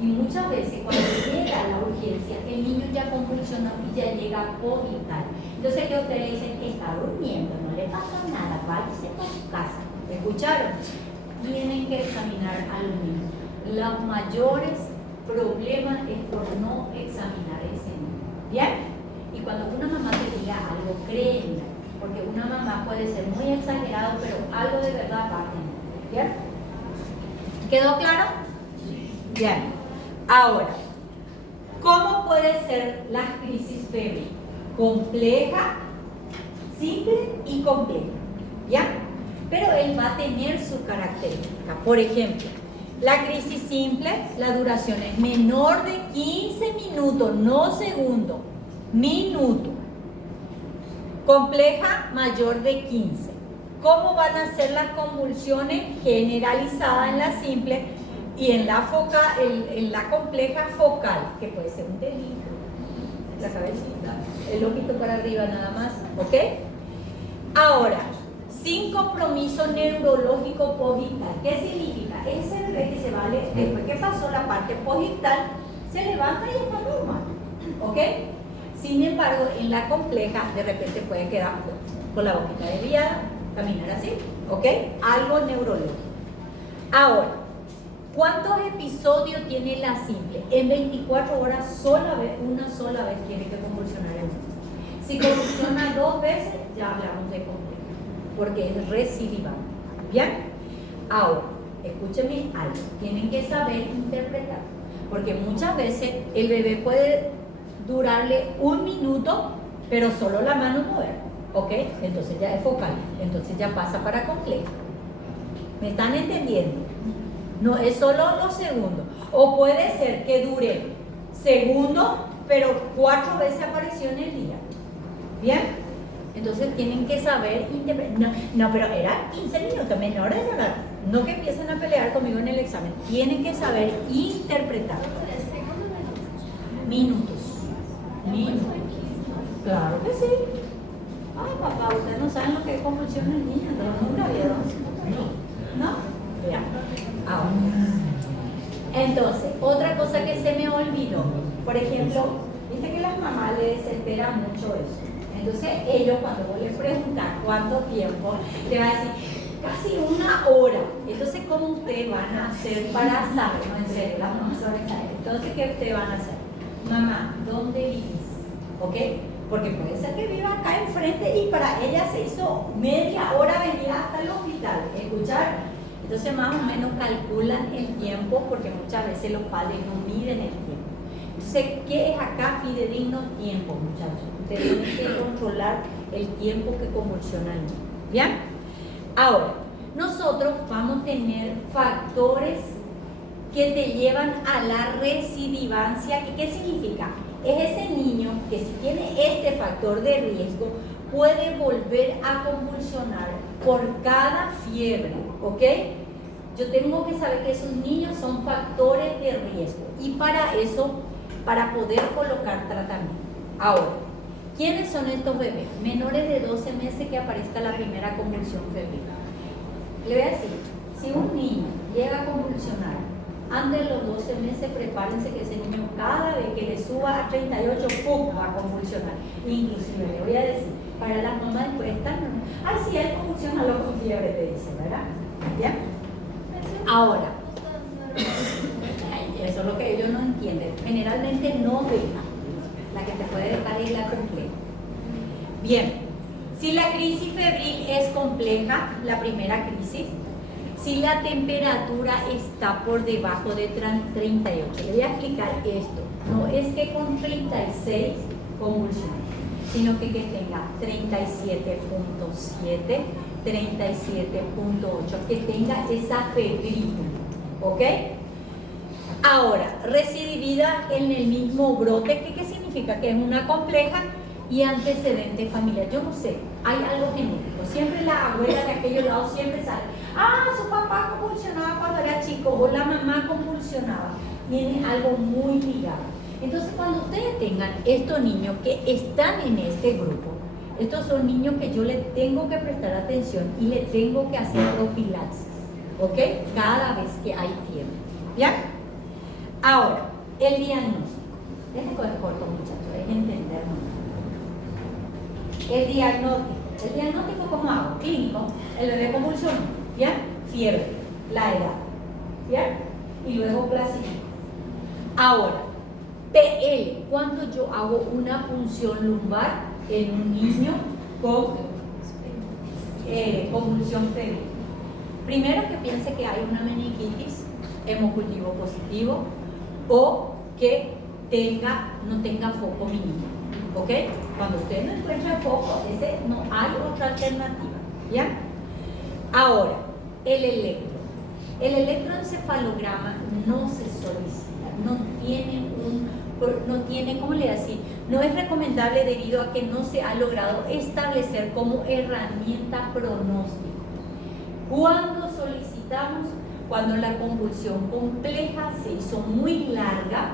Y muchas veces cuando llega a la urgencia, el niño ya convulsionó y ya llega posictal. Entonces que ustedes le dicen que está durmiendo, no le pasa nada, váyase para su casa. ¿Me escucharon? Tienen que examinar a los niños. Los mayores problemas es por no examinar ese niño. ¿Bien? Y cuando una mamá te diga algo, créenla, porque una mamá puede ser muy exagerado, pero algo de verdad va a tener. ¿Bien? ¿Quedó claro? Bien. Ahora, ¿cómo puede ser la crisis febril? Compleja, simple y compleja. ¿Ya? Pero él va a tener su característica. Por ejemplo, la crisis simple, la duración es menor de 15 minutos, no segundos, minuto. Compleja, mayor de 15. ¿Cómo van a ser las convulsiones generalizadas en la simple y en la compleja focal, que puede ser un delito, la cabecita, el ojito para arriba nada más, ¿ok? Ahora, sin compromiso neurológico posictal. ¿Qué significa? Ese bebé que se vale, después que pasó la parte posictal, se levanta y está normal, ¿ok? Sin embargo, en la compleja, de repente puede quedar con la boquita desviada, caminar así, ¿ok? Algo neurológico. Ahora, ¿cuántos episodios tiene la simple? En 24 horas, una sola vez tiene que convulsionar el niño. Si convulsiona 2 veces, ya hablamos de compleja, porque es recidivante. ¿Bien? Ahora, escúchenme algo, tienen que saber interpretar, porque muchas veces el bebé puede durarle 1 minuto, pero solo la mano mover, ¿ok? Entonces ya es focal, entonces ya pasa para compleja. ¿Me están entendiendo? No es solo los segundos. O puede ser que dure segundos, pero 4 veces apareció en el día. ¿Bien? Entonces tienen que saber interpretar. No, pero era 15 minutos, menores de edad. No que empiecen a pelear conmigo en el examen. Tienen que saber interpretar. Minutos. Claro que sí. Ay, papá, ustedes no saben lo que es convulsión en niños. ¿Nunca vieron? ¿No? Ya. Ahora. Entonces, otra cosa que se me olvidó. Por ejemplo, viste que las mamás les desespera mucho eso. Entonces ellos cuando vos les preguntas cuánto tiempo, te van a decir casi 1 hora. Entonces, ¿cómo ustedes van a hacer para saber? No, en serio, las mamás saben saber. Entonces, ¿qué ustedes van a hacer? Mamá, ¿dónde vivís? ¿Ok? Porque puede ser que viva acá enfrente y para ella se hizo media hora venir hasta el hospital. ¿Escuchar? Entonces, más o menos calculan el tiempo porque muchas veces los padres no miden el tiempo. Entonces, ¿qué es acá fidedigno tiempo, muchachos? Ustedes tienen que controlar el tiempo que convulsiona el niño. ¿Bien? Ahora, nosotros vamos a tener factores que te llevan a la recidivancia. ¿Y qué significa? Es ese niño que si tiene este factor de riesgo puede volver a convulsionar por cada fiebre, ¿ok? Yo tengo que saber que esos niños son factores de riesgo y para eso, para poder colocar tratamiento. Ahora, ¿quiénes son estos bebés? Menores de 12 meses que aparezca la primera convulsión febril. Le voy a decir, si un niño llega a convulsionar antes de los 12 meses, prepárense que ese niño cada vez que le suba a 38, ¡pum!, va a convulsionar. Inclusive le voy a decir, para las mamás después están, ay, si él convulsiona, lo con fiebre, te dicen, ¿verdad? ¿Ya? Ahora, eso es lo que ellos no entienden. Generalmente no ven. La que te puede dejar es la compleja. Bien, si la crisis febril es compleja, la primera crisis, si la temperatura está por debajo de 38, le voy a explicar esto. No es que con 36 convulsione, sino que tenga 37.7, 37.8, que tenga esa febril, ¿ok? Ahora, recidivida en el mismo brote, ¿qué significa? Que es una compleja y antecedente familiar. Yo no sé, hay algo genético. Siempre la abuela de aquellos lados siempre sale, ah, su papá convulsionaba cuando era chico, o la mamá convulsionaba. Tiene algo muy ligado. Entonces, cuando ustedes tengan estos niños que están en este grupo, estos son niños que yo les tengo que prestar atención y les tengo que hacer profilaxis, ¿ok? Cada vez que hay fiebre, ¿ya? Ahora, el diagnóstico. Déjenme coger corto, muchachos, dejen entendernos. El diagnóstico, ¿cómo hago? Clínico, el bebé convulsionó, ¿ya? Fiebre, la edad, ¿ya? Y luego clasifico. Ahora, PL, cuando yo hago una punción lumbar en un niño con convulsión febril. Primero que piense que hay una meningitis, hemocultivo positivo, o que no tenga foco mínimo, ¿ok? Cuando usted no encuentra foco, no hay otra alternativa, ¿ya? Ahora, el electroencefalograma no se solicita, no tiene, ¿cómo le decir? No es recomendable debido a que no se ha logrado establecer como herramienta pronóstico. ¿Cuándo solicitamos? Cuando la convulsión compleja se hizo muy larga,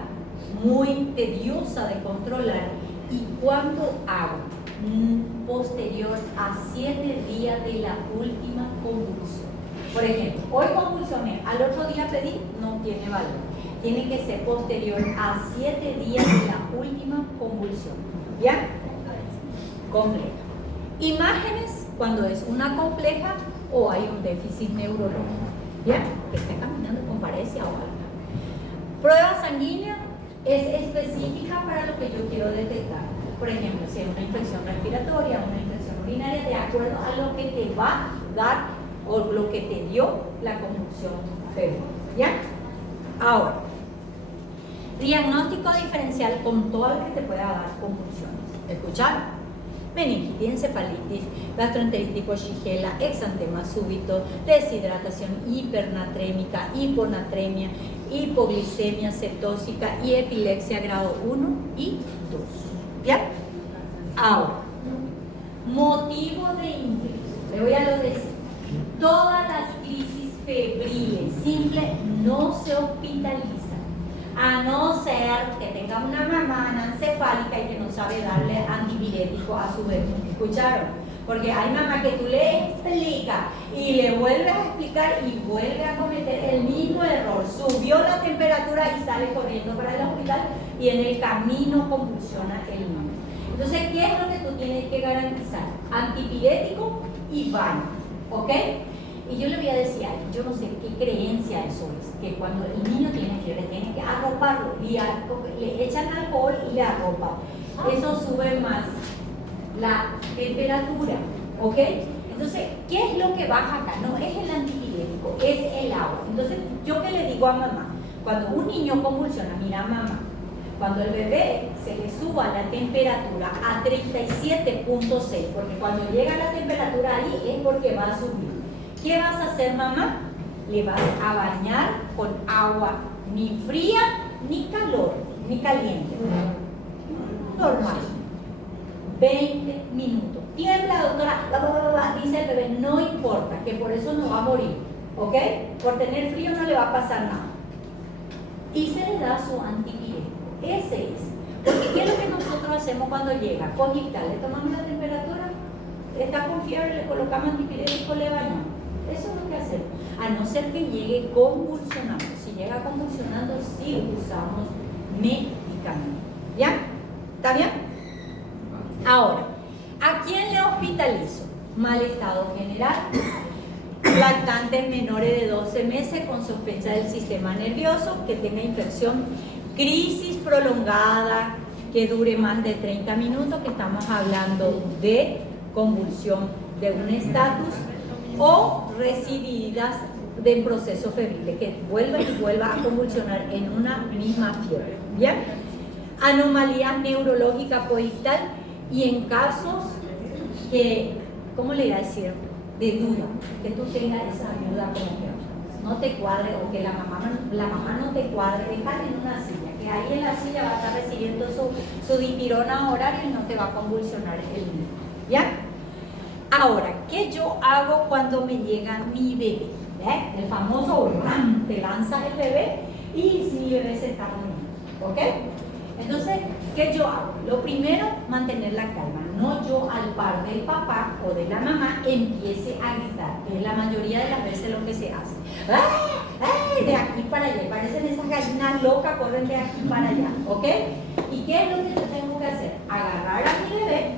muy tediosa de controlar, y cuando hago posterior a 7 días de la última convulsión. Por ejemplo, hoy convulsioné, al otro día pedí, no tiene valor. Tiene que ser posterior a 7 días de la última convulsión. ¿Ya? Compleja. Imágenes cuando es una compleja o hay un déficit neurológico. ¿Ya? Que está caminando con paresia o algo. Prueba sanguínea es específica para lo que yo quiero detectar. Por ejemplo, si es una infección respiratoria, una infección urinaria, de acuerdo a lo que te va a dar o lo que te dio la convulsión febril. ¿Ya? Ahora, diagnóstico diferencial con todo lo que te pueda dar convulsiones. ¿Escucharon? Meningitis, encefalitis, gastroenteritis por Shigella, exantema súbito, deshidratación hipernatrémica, hiponatremia, hipoglicemia cetósica y epilepsia grado 1 y 2. ¿Ya? Ahora, motivo de ingreso. Le voy a lo decir. Todas las crisis febriles simples no se hospitalizan, a no ser que tenga una mamá anencefálica y que no sabe darle antipirético a su bebé. ¿Escucharon? Porque hay mamá que tú le explicas y le vuelves a explicar y vuelve a cometer el mismo error. Subió la temperatura y sale corriendo para el hospital y en el camino convulsiona el niño. Entonces, ¿qué es lo que tú tienes que garantizar? Antipirético y baño, ¿ok? Y yo le voy a decir, ay, yo no sé qué creencia eso es, que cuando el niño tiene fiebre tiene que arroparlo, le echan alcohol y le arropan. Eso sube más la temperatura, ¿ok? Entonces, ¿qué es lo que baja acá? No es el antipirético, es el agua. Entonces, ¿yo qué le digo a mamá? Cuando un niño convulsiona, mira mamá, cuando el bebé se le suba la temperatura a 37.6, porque cuando llega la temperatura ahí es porque va a subir. ¿Qué vas a hacer, mamá? Le vas a bañar con agua ni fría, ni calor, ni caliente. Normal. 20 minutos. Tiembla, doctora, dice el bebé, no importa, que por eso no va a morir, ¿ok? Por tener frío no le va a pasar nada. Y se le da su antipirético. Ese es. Porque ¿qué es lo que nosotros hacemos cuando llega? Cogita, le tomamos la temperatura, está con fiebre, le colocamos antipirético, le bañamos. Eso es lo que hacemos. A no ser que llegue convulsionando. Si llega convulsionando, sí usamos medicamentos. ¿Ya? ¿Está bien? Ahora, ¿a quién le hospitalizo? Mal estado general, lactantes menores de 12 meses con sospecha del sistema nervioso, que tenga infección, crisis prolongada, que dure más de 30 minutos, que estamos hablando de convulsión de un estatus, o recididas de proceso febril, que vuelva y vuelva a convulsionar en una misma fiebre. ¿Bien? Anomalías neurológicas poictal y en casos que, ¿cómo le iba a decir? De duda, que tú tengas esa duda como que no te cuadre o que la mamá no te cuadre, déjala en una silla, que ahí en la silla va a estar recibiendo su dipirona horario y no te va a convulsionar el niño. ¿Ya? Ahora, ¿qué yo hago cuando me llega mi bebé? El famoso ram, te lanza el bebé y si mi bebé se está moviendo, ¿ok? Entonces, ¿qué yo hago? Lo primero, mantener la calma. No yo al par del papá o de la mamá empiece a gritar, que es la mayoría de las veces lo que se hace. ¡Ay! ¡Ay! De aquí para allá. Parecen esas gallinas locas, corren de aquí para allá, ¿ok? ¿Y qué es lo que yo tengo que hacer? Agarrar a mi bebé,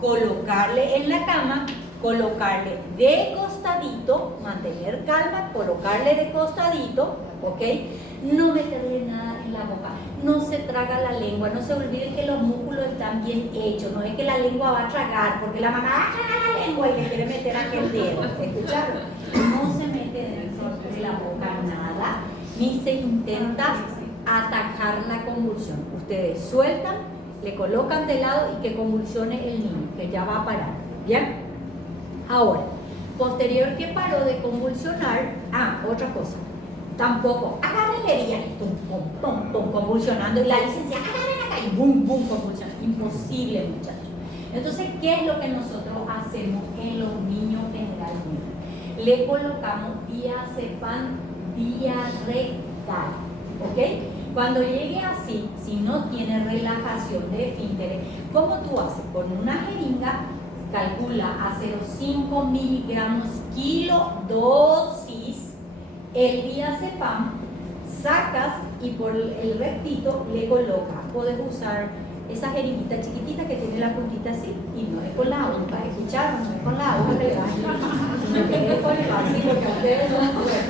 colocarle en la cama, colocarle de costadito, mantener calma, colocarle de costadito, ¿ok? No meterle nada en la boca, no se traga la lengua, no se olvide que los músculos están bien hechos, no es que la lengua va a tragar, porque la mamá va a tragar la lengua y le quiere meter aquel dedo, ¿escucharon? No se mete dentro de la boca nada, ni se intenta atajar la convulsión. Ustedes sueltan, le colocan de lado y que convulsione el niño, que ya va a parar, ¿bien? Ahora, posterior que paró de convulsionar, otra cosa, tampoco, agárrenle bien, convulsionando, y la licencia, agarren acá y bum, convulsionando, imposible, muchachos. Entonces, ¿qué es lo que nosotros hacemos en los niños generalmente? Le colocamos diazepam rectal, ¿ok? Cuando llegue así, si no tiene relajación de esfínteres, ¿cómo tú haces? Con una jeringa, calcula a 0,5 miligramos kilo dosis el diazepam, sacas y por el rectito le colocas. Puedes usar esa jeringuita chiquitita que tiene la puntita así, y no es con la aguja, ¿escucharon? No es con la aguja que le dan, sino que es con el así, porque ustedes son fuertes.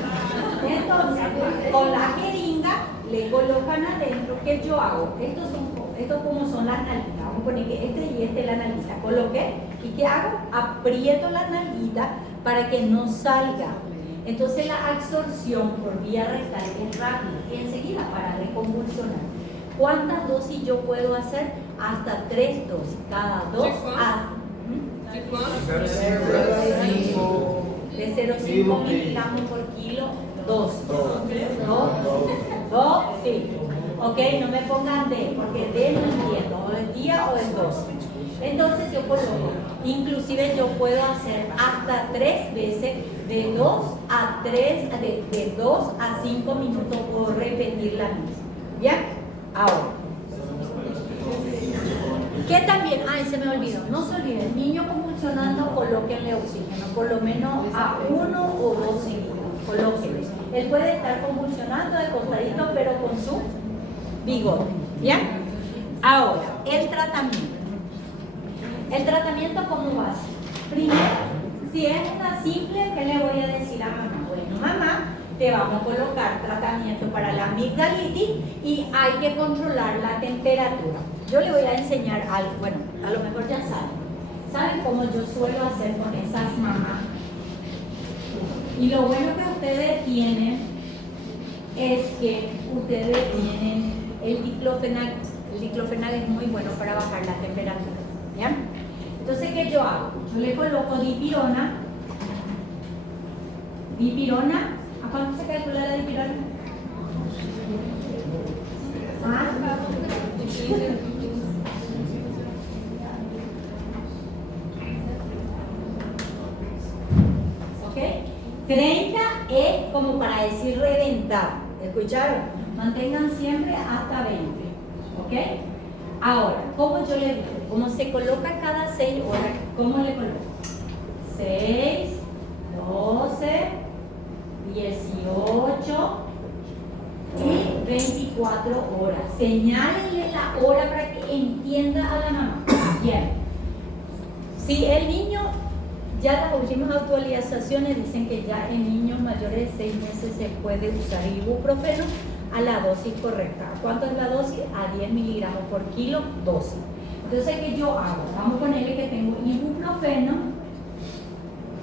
Entonces, con la jeringa le colocan adentro. ¿Qué yo hago? Estos como son las nalguitas. Vamos a poner que este y este es la nalguita. Coloqué, ¿y qué hago? Aprieto la nalguita para que no salga. Entonces la absorción por vía rectal es rápida y enseguida para de convulsionar. ¿Cuántas dosis yo puedo hacer? Hasta 3 dosis. Cada 2 de 0,5 miligramos por kilo, 2. Sí. Ok, no me pongan D, porque D no entiendo, o el día o el 2. Entonces yo coloco, inclusive yo puedo hacer hasta 3 veces, de 2 a 3, de 2 a 5 minutos puedo repetir la misma. ¿Ya? Ahora. ¿Qué también? Se me olvidó, no se olviden, niño convulsionando, colóquenle oxígeno, por lo menos a 1 o 2 segundos, colóquenle. Él puede estar convulsionando de costadito, pero con su bigote, ¿ya? Ahora, el tratamiento. ¿El tratamiento cómo va a ser? Primero, si es una simple, ¿qué le voy a decir a mamá? Bueno, mamá, te vamos a colocar tratamiento para la amigdalitis y hay que controlar la temperatura. Yo le voy a enseñar algo, bueno, a lo mejor ya saben. ¿Saben cómo yo suelo hacer con esas mamás? Y lo bueno que ustedes tienen es que ustedes tienen el diclofenac. El diclofenac es muy bueno para bajar la temperatura. ¿Ya? Entonces, ¿qué yo hago? Yo le coloco dipirona. Dipirona. ¿A cuánto se calcula la dipirona? ¿Ah? ¿Ok? 30 es como para decir reventar. ¿Escucharon? Mantengan siempre hasta 20. ¿Ok? Ahora, ¿cómo yo le digo? Como se coloca cada 6 horas, ¿cómo le coloco? 6, 12, 18 y 24 horas. Señálenle la hora para que entienda a la mamá. Bien. Si el niño, ya las últimas actualizaciones dicen que ya en niños mayores de 6 meses se puede usar el ibuprofeno a la dosis correcta. ¿Cuánto es la dosis? A 10 miligramos por kilo, dosis. Entonces, ¿qué yo hago? Vamos a ponerle que tengo ibuprofeno.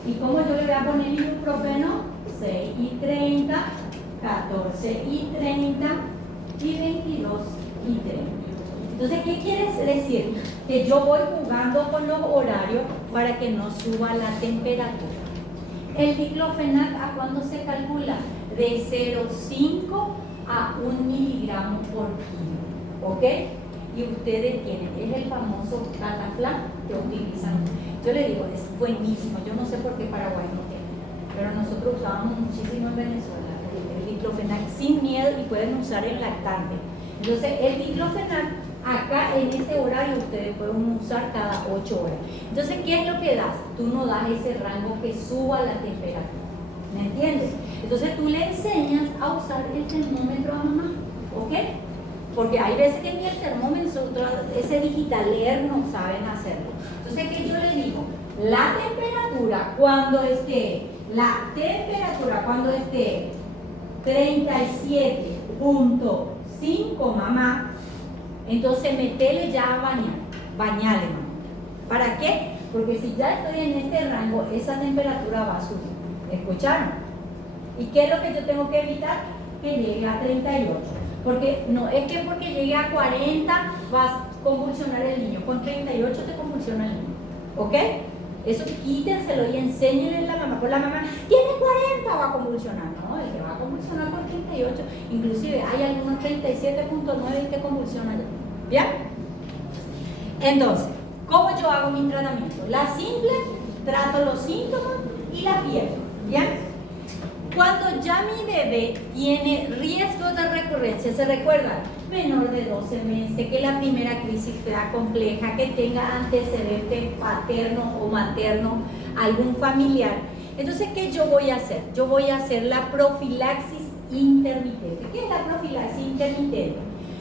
¿Y cómo yo le voy a poner ibuprofeno? 6 y 30, 14 y 30 y 22 y 30. Entonces, ¿qué quiere decir? Que yo voy jugando con los horarios para que no suba la temperatura. El diclofenac, ¿a cuándo se calcula? De 0,5 a 1 miligramo por kilo. ¿Ok? Y ustedes tienen, es el famoso Cataflán que utilizan. Yo le digo, es buenísimo. Yo no sé por qué Paraguay no tiene, pero nosotros usábamos muchísimo en Venezuela el diclofenac sin miedo y pueden usar el lactante. Entonces, el diclofenac, acá en este horario ustedes pueden usar cada 8 horas. Entonces, ¿qué es lo que das? Tú no das ese rango que suba la temperatura. ¿Me entiendes? Entonces, tú le enseñas a usar el termómetro a mamá. ¿Ok? Porque hay veces que ni el termómetro, ese digitaler no saben hacerlo. Entonces, ¿qué yo le digo? La temperatura cuando esté 37.5, mamá, entonces metele ya a bañar, bañale, mamá. ¿Para qué? Porque si ya estoy en este rango, esa temperatura va a subir. ¿Escucharon? ¿Y qué es lo que yo tengo que evitar? Que llegue a 38. Porque no es que porque llegue a 40 vas a convulsionar el niño, con 38 te convulsiona el niño. ¿Ok? Eso quítenselo y enséñenle a la mamá. Pues la mamá tiene 40, va a convulsionar. No, el que va a convulsionar con 38, inclusive hay algunos 37.9 que convulsionan. ¿Bien? Entonces, ¿cómo yo hago mi tratamiento? La simple, trato los síntomas y la fiebre. ¿Bien? Cuando ya mi bebé tiene riesgo de recurrencia, ¿se recuerdan? Menor de 12 meses, que la primera crisis sea compleja, que tenga antecedente paterno o materno, algún familiar. Entonces, ¿qué yo voy a hacer? Yo voy a hacer la profilaxis intermitente. ¿Qué es la profilaxis intermitente?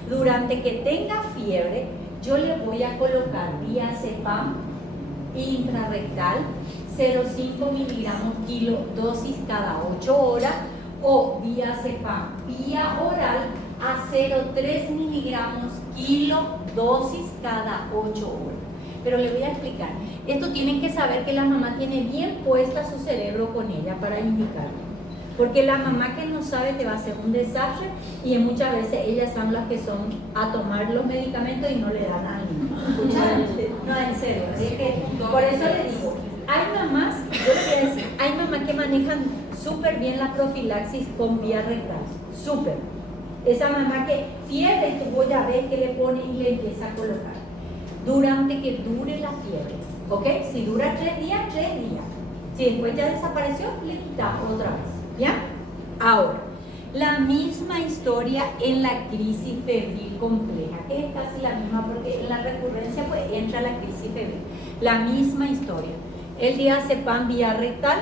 Durante que tenga fiebre, yo le voy a colocar diazepam intrarrectal, 0,5 miligramos kilo, dosis cada 8 horas, o diazepam vía oral a 0,3 miligramos kilo, dosis cada 8 horas. Pero le voy a explicar. Esto tienen que saber que la mamá tiene bien puesta su cerebro con ella para indicarle. Porque la mamá que no sabe te va a hacer un desastre y muchas veces ellas son las que son a tomar los medicamentos y no le dan al niño. ¿Escucharon? No, en serio. Así que por eso le digo, hay mamás, yo le voy a decir, hay mamás que manejan súper bien la profilaxis con vía rectal. Súper. Esa mamá que fiebre, tú voy a ver que le pone y le empieza a colocar. Durante que dure la fiebre. ¿Ok? Si dura 3 días, 3 días. Si después ya desapareció, le quitamos otra vez. ¿Ya? Ahora, la misma historia en la crisis febril compleja, que es casi la misma porque en la recurrencia pues entra la crisis febril. La misma historia. El diazepam vía rectal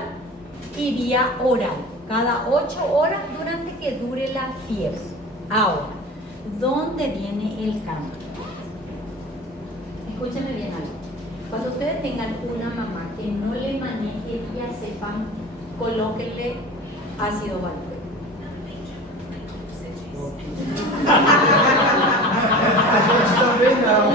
y vía oral, cada 8 horas durante que dure la fiebre. Ahora, ¿dónde viene el cambio? Escúchenme bien algo. Cuando ustedes tengan una mamá que no le maneje diazepam, colóquenle ácido valproico. A gente também não.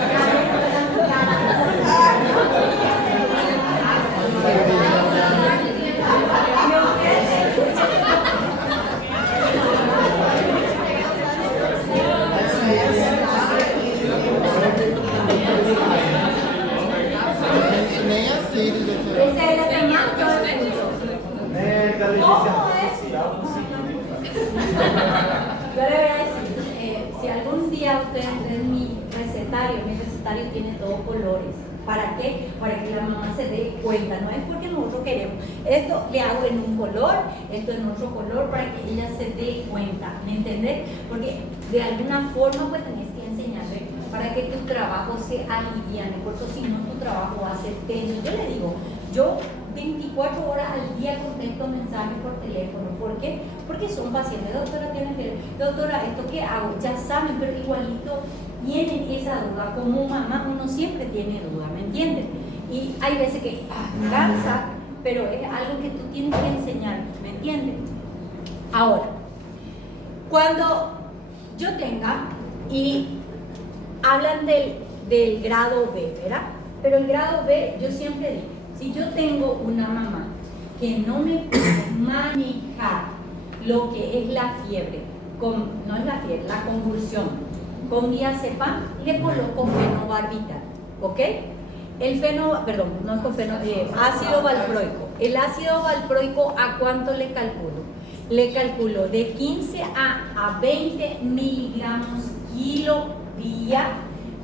Nem a Siri daqui. Ese es el tema que yo escucho. ¿Cómo es? Yo le voy a decir, si algún día ustedes ven mi recetario tiene todos colores. ¿Para qué? Para que la mamá se dé cuenta, no es porque nosotros queremos. Esto le hago en un color, esto en otro color, para que ella se dé cuenta, ¿me entendés? Porque de alguna forma pues tenés que enseñarle para que tu trabajo se aliviane, porque si no tu trabajo va a ser tenso. Yo le digo, yo 24 horas al día contesto mensajes por teléfono. ¿Por qué? Porque son pacientes. Doctora, doctora, ¿esto qué hago? Ya saben, pero igualito tienen esa duda. Como mamá uno siempre tiene duda, ¿me entiendes? Y hay veces que cansa, pero es algo que tú tienes que enseñar, ¿me entiendes? Ahora, cuando yo tenga, y hablan del grado B, ¿verdad? Pero el grado B, yo siempre digo, si yo tengo una mamá que no me puede manejar lo que es la fiebre, no es la fiebre, la convulsión, con diazepam, le coloco fenobarbital, ¿ok? Ácido valproico. El ácido valproico, ¿a cuánto le calculo? Le calculo de 15 a 20 miligramos kilo día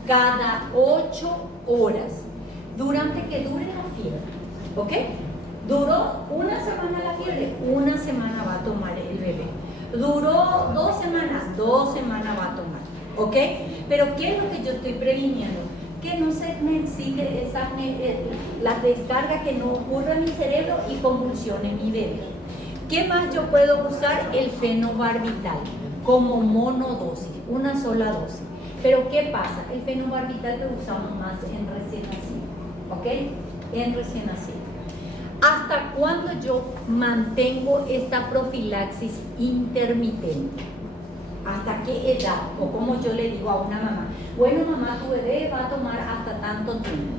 cada 8 horas, durante que dure la fiebre, ¿ok? Duró una semana la fiebre, una semana va a tomar el bebé. Duró 2 semanas, 2 semanas va a tomar, ¿ok? Pero ¿qué es lo que yo estoy previniendo? Que no se me exige las descargas, que no ocurra en mi cerebro y convulsione mi bebé. ¿Qué más yo puedo usar? El fenobarbital como monodosis, una sola dosis. Pero ¿qué pasa? El fenobarbital lo usamos más en recién nacido, ¿ok? En recién nacido. ¿Hasta cuándo yo mantengo esta profilaxis intermitente? ¿Hasta qué edad? O como yo le digo a una mamá, bueno mamá, tu bebé va a tomar hasta tanto tiempo.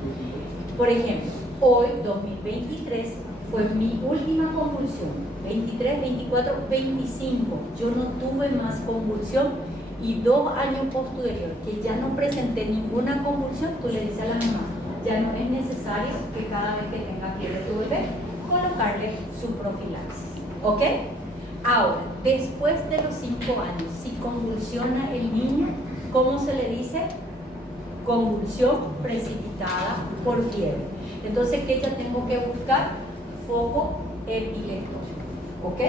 Por ejemplo, hoy, 2023, fue mi última convulsión. 23, 24, 25. Yo no tuve más convulsión. Y 2 años posterior, que ya no presenté ninguna convulsión, tú le dices a la mamá, ya no es necesario que cada vez que tenga fiebre tu bebé, colocarle su profilaxis, ¿ok? Ahora, después de los 5 años, si convulsiona el niño, ¿cómo se le dice? Convulsión precipitada por fiebre. Entonces, ¿qué ya tengo que buscar? Foco epileptógeno, ¿ok?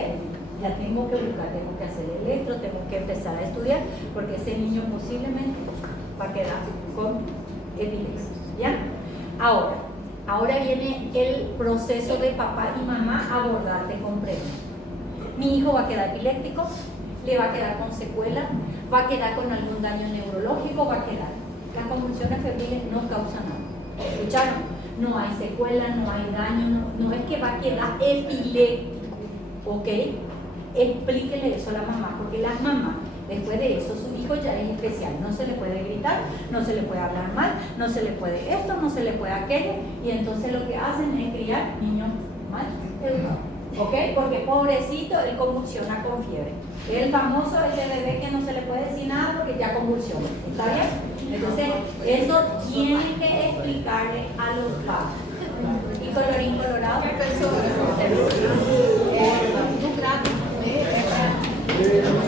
Ya tengo que buscar, tengo que hacer electro, tengo que empezar a estudiar, porque ese niño posiblemente va a quedar con epilepsia, ¿ya? Ahora viene el proceso de papá y mamá a abordarte con premio. Mi hijo va a quedar epiléptico, le va a quedar con secuela, va a quedar con algún daño neurológico, va a quedar. Las convulsiones febriles no causan nada. ¿Escucharon? No hay secuela, no hay daño, no es que va a quedar epiléptico, ¿ok? Explíquele eso a la mamá, porque las mamás, después de eso, su hijo ya es especial, no se le puede gritar, no se le puede hablar mal, no se le puede esto, no se le puede aquello, y entonces lo que hacen es criar niños mal educados, ¿ok? Porque pobrecito, él convulsiona con fiebre. Es el famoso ese bebé que no se le puede decir nada porque ya convulsiona, ¿está bien? Entonces, eso tiene que explicarle a los padres. Y colorín colorado.